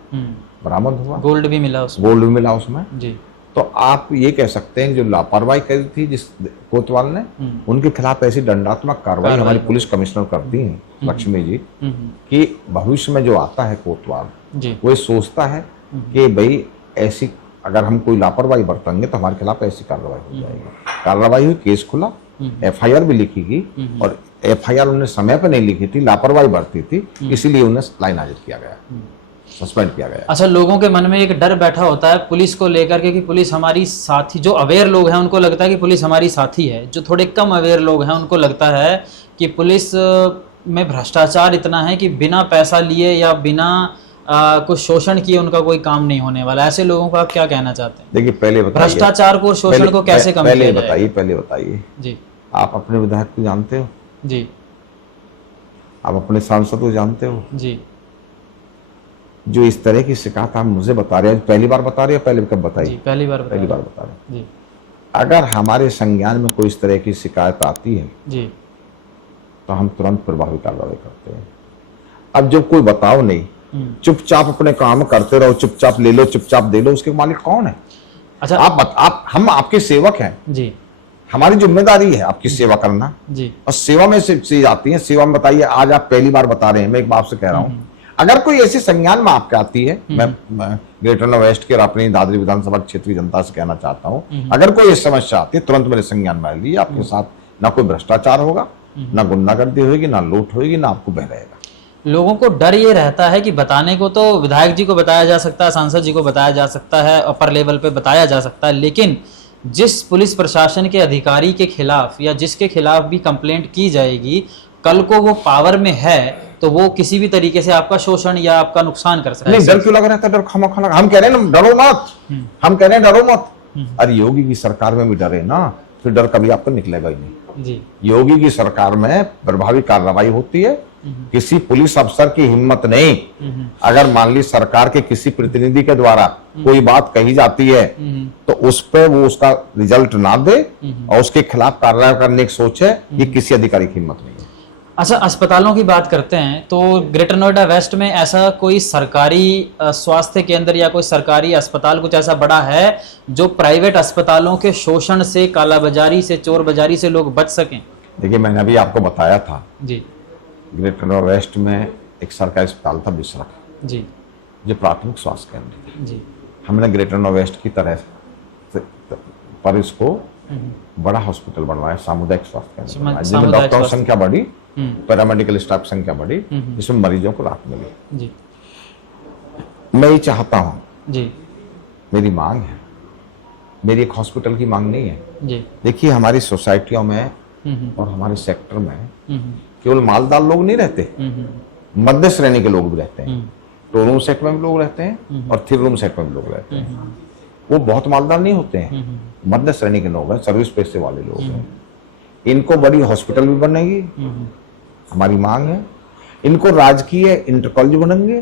बरामद हुआ, गोल्ड भी मिला उसमें जी। तो आप ये कह सकते हैं जो लापरवाही करी थी जिस कोतवाल ने, उनके खिलाफ ऐसी दंडात्मक कार्रवाई हमारी पुलिस कमिश्नर करती हैं लक्ष्मी जी, कि भविष्य में जो आता है कोतवाल वो सोचता है कि भाई ऐसी अगर हम कोई लापरवाही बरतेंगे तो हमारे खिलाफ ऐसी कार्रवाई हो जाएगी। कार्रवाई हुई, केस खुला, एफआईआर भी लिखी गई, और एफआईआर उन्हें समय पर नहीं लिखी थी, लापरवाही बरती थी, इसीलिए उन्हें लाइन हाजिर किया गया, सस्पेंड किया गया। अच्छा, लोगों के मन में एक डर बैठा होता है पुलिस को लेकर के कि पुलिस हमारी साथी, जो अवेयर लोग हैं उनको लगता है कि पुलिस हमारी साथी है, जो थोड़े कम अवेयर लोग हैं उनको लगता है कि पुलिस में भ्रष्टाचार इतना है कि बिना पैसा लिए या बिना कुछ शोषण किए उनका कोई काम नहीं होने वाला। ऐसे लोगों को आप क्या कहना चाहते हैं? देखिए, पहले बताइए भ्रष्टाचार को, शोषण को कैसे कम किया जाए? पहले बताइए जी। आप अपने विधायक को जानते हो? जी। आप अपने सांसद को जानते हो? जी। जो इस तरह की शिकायत आप मुझे बता रहे हैं, पहली बार बता रहे हो, पहले कब बताइए? पहली बार बता रहे जी। अगर हमारे संज्ञान में कोई इस तरह की शिकायत आती है जी, तो हम तुरंत प्रभावी कार्रवाई करते हैं। अब जब कोई बताओ नहीं, चुपचाप अपने काम करते रहो, चुपचाप ले लो, चुपचाप दे लो, उसके मालिक कौन है? अच्छा, हम आपके सेवक हैं जी। हमारी जिम्मेदारी है आपकी सेवा करना जी। और सेवा में से चीज आती है। सेवा में बताइए, आज आप पहली बार बता रहे हैं, मैं एक बात से कह रहा हूं, अगर कोई ऐसी संज्ञान में आपके आती है, मैं ग्रेटर नोएडा वेस्ट के और अपनी दादरी विधानसभा क्षेत्रीय जनता से कहना चाहता हूं, अगर कोई ऐसी समस्या आती है तुरंत मेरे संज्ञान में लीजिए। आपके साथ ना कोई भ्रष्टाचार होगा, ना गुंडागर्दी होगी, ना लूट होगी, ना आपको बह रहेगा। लोगों को डर ये रहता है कि बताने को तो विधायक जी को बताया जा सकता है, सांसद जी को बताया जा सकता है, अपर लेवल पे बताया जा सकता है, लेकिन जिस पुलिस प्रशासन के अधिकारी के खिलाफ या जिसके खिलाफ भी कंप्लेंट की जाएगी, कल को वो पावर में है तो वो किसी भी तरीके से आपका शोषण या आपका नुकसान कर सकता है। नहीं, डर क्यों लग रहा था? डर खामखा लगा। हम कह रहे हैं ना, डरो मत, हम कह रहे हैं डरो मत। अरे योगी की सरकार में भी डरे ना, फिर डर कभी आपको निकलेगा ही नहीं जी। योगी की सरकार में प्रभावी कार्रवाई होती है। किसी पुलिस अफसर की हिम्मत नहीं, अगर मान ली सरकार के किसी प्रतिनिधि के द्वारा कोई बात कही जाती है तो उस पर वो उसका रिजल्ट ना दे और उसके खिलाफ कार्रवाई करने की सोचे, ये किसी अधिकारी की हिम्मत नहीं है। अच्छा, अस्पतालों की बात करते हैं तो ग्रेटर नोएडा वेस्ट में ऐसा कोई सरकारी स्वास्थ्य केंद्र या कोई सरकारी अस्पताल कुछ ऐसा बड़ा है जो प्राइवेट अस्पतालों के शोषण से, कालाबाजारी से, चोर बाजारी से लोग बच सकें? देखिए, मैंने अभी आपको बताया था जी। ग्रेटर नोएडा वेस्ट में एक सरकारी अस्पताल था बिसरख जी, जो प्राथमिक स्वास्थ्य केंद्र था। जी। हमने हमने ग्रेटर नोएडा वेस्ट की तरह पर इसको बड़ा हॉस्पिटल बनवाया, सामुदायिक स्वास्थ्य केंद्र बनवाया, जिसमें डॉक्टरों की संख्या बढ़ी, पैरामेडिकल स्टाफ संख्या बढ़ी, जिसमें मरीजों को राहत मिली। जी। मैं ये चाहता हूं, जी। मेरी मांग है, मेरी एक हॉस्पिटल की मांग नहीं है। जी। देखिए, हमारी सोसाइटियों में और हमारे सेक्टर में केवल मालदार लोग नहीं रहते, मध्य श्रेणी के लोग भी रहते हैं। 2 रूम सेट में भी लोग रहते हैं और 3 रूम सेट में भी लोग रहते हैं। वो बहुत मालदार नहीं होते हैं, मध्य श्रेणी के लोग हैं, सर्विस पैसे वाले लोग हैं। इनको बड़ी हॉस्पिटल भी बनेगी, हमारी मांग है। इनको राजकीय इंटर कॉलेज बनेंगे,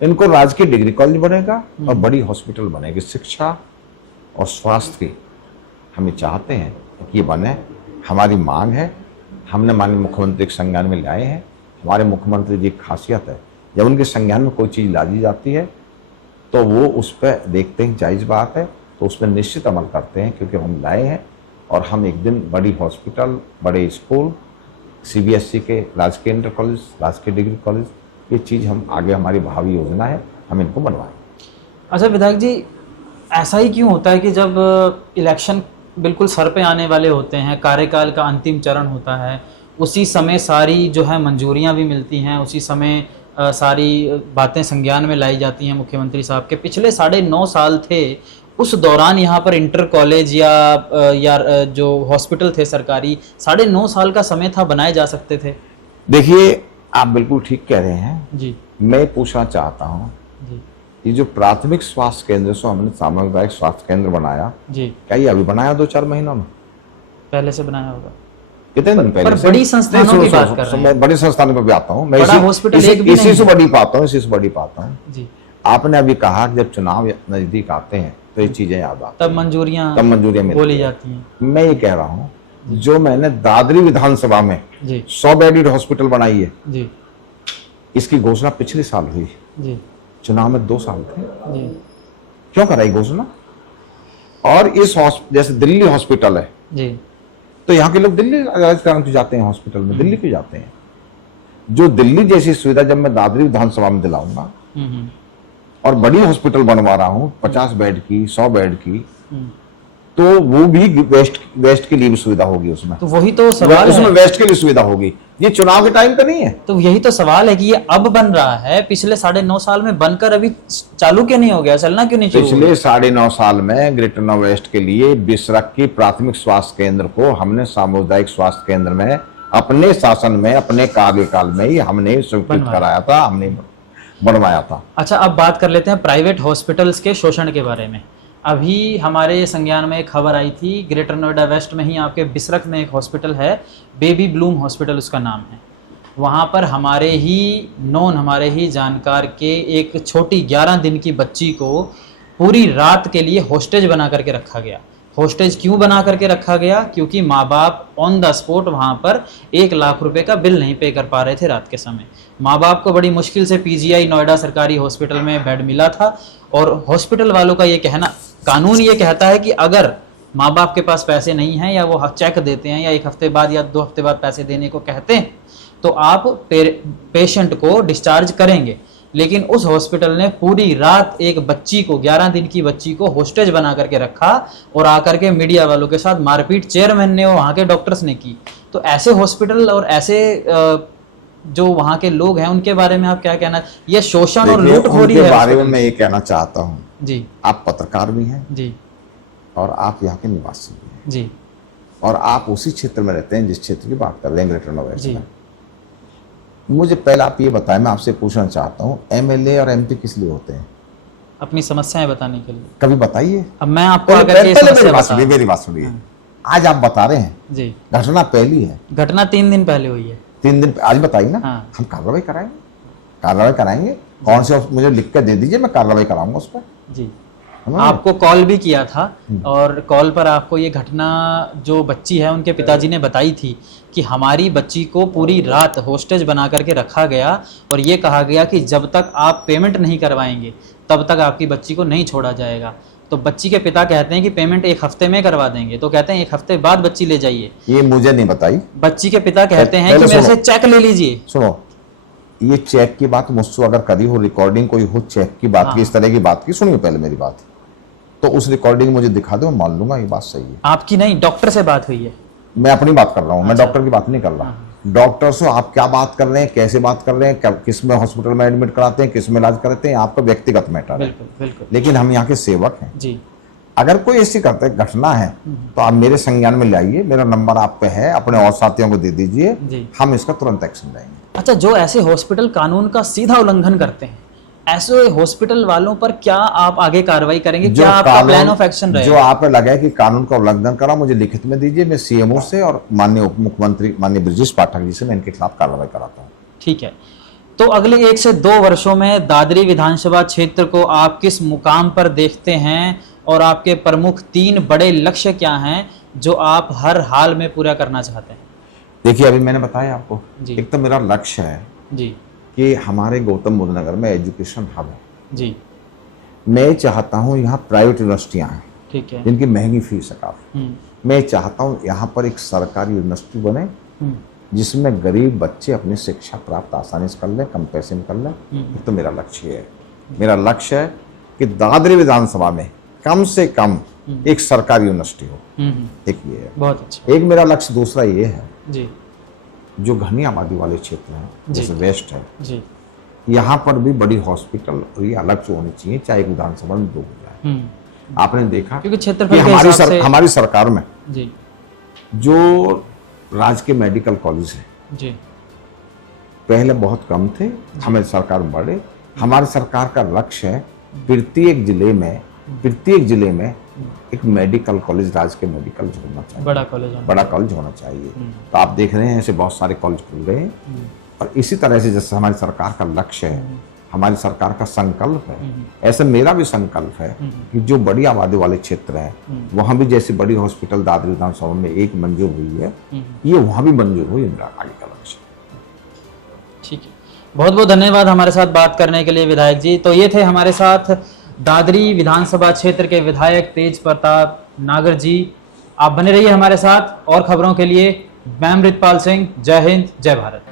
इनको राजकीय डिग्री कॉलेज बनेगा और बड़ी हॉस्पिटल बनेगी। शिक्षा और स्वास्थ्य की हम चाहते हैं कि ये बने, हमारी मांग है। हमने माननीय मुख्यमंत्री के संज्ञान में लाए हैं। हमारे मुख्यमंत्री जी की खासियत है, जब उनके संज्ञान में कोई चीज़ लादी जाती है तो वो उस पर देखते हैं जायज़ बात है तो उस पर निश्चित अमल करते हैं, क्योंकि हम लाए हैं। और हम एक दिन बड़ी हॉस्पिटल, बड़े स्कूल, सीबीएसई के राजकीय इंटर कॉलेज, राजकीय डिग्री कॉलेज, ये चीज़ हम आगे हमारी भावी योजना है, हम इनको बनवाएं। अच्छा विधायक जी, ऐसा ही क्यों होता है कि जब इलेक्शन बिल्कुल सर पे आने वाले होते हैं, कार्यकाल का अंतिम चरण होता है, उसी समय सारी जो है मंजूरियां भी मिलती हैं, उसी समय सारी बातें संज्ञान में लाई जाती हैं मुख्यमंत्री साहब के। पिछले 9.5 साल थे, उस दौरान यहाँ पर इंटर कॉलेज या जो हॉस्पिटल थे सरकारी, 9.5 साल का समय था, बनाए जा सकते थे। देखिए, आप बिल्कुल ठीक कह रहे हैं जी। मैं पूछना चाहता हूँ, ये जो प्राथमिक स्वास्थ्य केंद्र से हमने सामुदायिक स्वास्थ्य केंद्र बनाया, जी, क्या ये अभी बनाया 2-4 महीनों में? पहले से बनाया होगा। कितने दिन पहले पर से। बड़ी संस्थानों नहीं, की सुनो, बात सुनो, कर रहे सुनो, हैं। मैं बड़ी संस्थानों पर भी आता हूँ, मैं बड़ा हॉस्पिटल एक भी इसी नहीं से है। बड़ी पाता हूँ, इसी से बड़ी पाता हूँ। जी, आपने अभी कहा कि जब चुनाव नजदीक आते हैं तो ये चीजें याद आती तब हैं, मंजूरियां तब मंजूरियां मिलती बोली हैं। जाती हैं। मैं ये कह रहा हूँ, जो मैंने दादरी विधानसभा में जी 100 बेडेड हॉस्पिटल बनाई है, जी इसकी घोषणा पिछले साल हुई, जी चुनाव में 2 साल थे, जी क्यों कराई घोषणा? और इस जैसे दिल्ली हॉस्पिटल है, जी तो यहाँ के लोग दिल्ली राजस्थान क्यों जाते हैं हॉस्पिटल में, दिल्ली क्यों जाते हैं? जो दिल्ली जैसी सुविधा जब मैं दादरी विधानसभा में दिलाऊंगा हम्म और बड़ी हॉस्पिटल बनवा रहा हूँ 50 बेड की, 100 बेड की, हम्म। तो वो भी वेस्ट के लिए भी सुविधा होगी उसमें, तो वही तो सवाल उसमें है। वेस्ट के लिए सुविधा होगी। ये चुनाव के टाइम पे नहीं है। तो यही तो सवाल है कि ये अब बन रहा है, पिछले 9.5 साल में बनकर अभी चालू क्यों नहीं हो गया, चलना क्यों नहीं शुरू हो पिछले गया? 9.5 साल में ग्रेटर नॉर्थ वेस्ट के लिए बिसरख की प्राथमिक स्वास्थ्य केंद्र को हमने सामुदायिक स्वास्थ्य केंद्र में अपने शासन में, अपने कार्यकाल में ही हमने स्वीकृत कराया था, हमने बनवाया था। अच्छा, अब बात कर लेते हैं प्राइवेट हॉस्पिटल्स के शोषण के बारे में। अभी हमारे संज्ञान में एक खबर आई थी, ग्रेटर नोएडा वेस्ट में ही आपके बिसरख में एक हॉस्पिटल है, बेबी ब्लूम हॉस्पिटल उसका नाम है। वहाँ पर हमारे ही जानकार के एक छोटी 11 दिन की बच्ची को पूरी रात के लिए हॉस्टेज बना करके रखा गया। हॉस्टेज क्यों बना करके रखा गया? क्योंकि माँ बाप ऑन द स्पॉट वहाँ पर 1 लाख रुपए का बिल नहीं पे कर पा रहे थे रात के समय। माँ बाप को बड़ी मुश्किल से पीजीआई नोएडा सरकारी हॉस्पिटल में बेड मिला था, और हॉस्पिटल वालों का ये कहना, कानून ये कहता है कि अगर माँ बाप के पास पैसे नहीं हैं, या वो चेक देते हैं, या 1 हफ्ते बाद या 2 हफ्ते बाद पैसे देने को कहते हैं, तो आप पेशेंट को डिस्चार्ज करेंगे। लेकिन उस हॉस्पिटल ने पूरी रात एक बच्ची को, 11 दिन की बच्ची को हॉस्टेज बना करके रखा, और आकर के मीडिया वालों के साथ मारपीट चेयरमैन ने और वहाँ के डॉक्टर्स ने की। तो ऐसे हॉस्पिटल और ऐसे जो वहाँ के लोग हैं, उनके बारे में आप क्या कहना? ये शोषण और लूट हो रही है। उनके बारे में मैं ये कहना चाहता हूँ जी, आप पत्रकार भी हैं जी, और आप यहाँ के निवासी भी हैं, जी, और आप उसी क्षेत्र में रहते हैं जिस क्षेत्र की बात कर रहे हैं, ग्रेटर नोएडा जी। में। मुझे पहले आप ये बताएं, मैं आपसे पूछना चाहता हूँ, एमएलए और एमपी किस लिए होते हैं? अपनी समस्याएं बताने के लिए। कभी बताइए। अब मैं आपको पहले अगर ये पहले समस्या बता, मेरी बात सुनिए। आज आप बता रहे हैं, जी, घटना पहली है, घटना 3 दिन पहले हुई है। 3 दिन आज बताइए ना। हाँ। हम कार्रवाई कराएंगे, कार्रवाई कराएंगे। कौन से मुझे लिख के दे दीजिए, मैं कार्रवाई कराऊंगा उस पर। जी, हाँ। आपको कॉल भी किया था, और कॉल पर आपको ये घटना जो बच्ची है उनके पिताजी ने बताई थी कि हमारी बच्ची को पूरी रात हॉस्टेज बना करके रखा गया, और ये कहा गया कि जब तक आप पेमेंट नहीं करवाएंगे तब तक आपकी बच्ची को नहीं छोड़ा जाएगा। तो बच्ची के पिता कहते हैं कि पेमेंट 1 हफ्ते में करवा देंगे, तो कहते हैं 1 हफ्ते बाद बच्ची ले जाइए। ये मुझे नहीं बताई। बच्ची के पिता कहते हैं कि पहले मेरे से सुनो। चेक ले लीजिए। सुनो, ये चेक की बात मुझसे अगर करी हो, रिकॉर्डिंग कोई हो चेक की बात की, इस तरह की बात की, सुनिए पहले मेरी बात, तो उस रिकॉर्डिंग मुझे दिखा दो, मैं मान लूंगा ये बात सही है। आपकी नहीं, डॉक्टर से बात हुई है। मैं अपनी बात कर रहा हूँ, मैं अच्छा। डॉक्टर की बात नहीं कर रहा। डॉक्टर से आप क्या बात कर रहे हैं, कैसे बात कर रहे हैं, किस में हॉस्पिटल में एडमिट कराते हैं, किस में इलाज कराते हैं, आपका व्यक्तिगत मैटर है। बिल्कुल बिल्कुल। लेकिन हम यहाँ के सेवक हैं। जी, अगर कोई ऐसी करते घटना है तो आप मेरे संज्ञान में लाइए, मेरा नंबर आप पे है, अपने और साथियों को दे दीजिए, जी। हम इसका तुरंत एक्शन लेंगे। अच्छा, जो ऐसे हॉस्पिटल कानून का सीधा उल्लंघन करते हैं, ऐसे हॉस्पिटल वालों पर क्या आप आगे कार्रवाई करेंगे? क्या आपका प्लान ऑफ एक्शन जो रहेगा? आप लगे कि कानून का उल्लंघन करा, मुझे लिखित में दीजिए, मैं सीएमओ से और माननीय उप मुख्यमंत्री माननीय ब्रजेश पाठक जी से मैं इनके खिलाफ कार्रवाई कराता हूँ। ठीक है। तो अगले 1 से 2 वर्षों में दादरी विधानसभा क्षेत्र को आप किस मुकाम पर देखते हैं, और आपके प्रमुख 3 बड़े लक्ष्य क्या हैं जो आप हर हाल में पूरा करना चाहते हैं? देखिए, अभी मैंने बताया आपको, जी। एक तो मेरा लक्ष्य है जी, कि हमारे गौतम बुद्ध नगर में एजुकेशन हब है। जी, मैं चाहता हूँ यहाँ प्राइवेट यूनिवर्सिटियाँ हैं ठीक है। जिनकी महंगी फीस है काफी। हम्म, मैं चाहता हूँ यहाँ पर एक सरकारी यूनिवर्सिटी बने हम्म, जिसमें गरीब बच्चे अपनी शिक्षा प्राप्त आसानी से कर लें, कम पैसे में कर लें। एक तो मेरा लक्ष्य है। मेरा लक्ष्य है कि दादरी विधानसभा में कम से कम एक सरकारी यूनिवर्सिटी हो। एक ये है। बहुत अच्छा। एक मेरा लक्ष्य दूसरा ये है, जी, जो घनी आबादी वाले क्षेत्र हैं जैसे वेस्ट है, जी, यहाँ पर भी बड़ी हॉस्पिटल और ये अलग से होनी चाहिए, चाहे एक विधानसभा में 2 हो जाए। आपने देखा क्योंकि कि क्षेत्रफल के हिसाब से। हमारी सरकार में जी, जो राजकीय मेडिकल कॉलेज है जी, पहले बहुत कम थे, हमारी सरकार में बढ़े। हमारी सरकार का लक्ष्य है प्रत्येक जिले में एक मेडिकल कॉलेज, राजकीय मेडिकल होना चाहिए, बड़ा कॉलेज होना बड़ा कॉलेज होना चाहिए। तो आप देख रहे हैं ऐसे बहुत सारे कॉलेज खुल गए हैं। और इसी तरह से जैसे हमारी सरकार का लक्ष्य है, हमारी सरकार का संकल्प है, ऐसे मेरा भी संकल्प है कि जो बड़ी आबादी वाले क्षेत्र है वहां भी जैसे बड़ी हॉस्पिटल दादरी विधानसभा में एक मंजूर हुई है, ये वहां भी मंजूर हुई, इंदिरा गांधी का लक्ष्य। ठीक है, बहुत बहुत धन्यवाद हमारे साथ बात करने के लिए विधायक जी। तो ये थे हमारे साथ दादरी विधानसभा क्षेत्र के विधायक तेज प्रताप नागर जी। आप बने रहिए हमारे साथ और खबरों के लिए। मैं अमृतपाल सिंह, जय हिंद, जय भारत।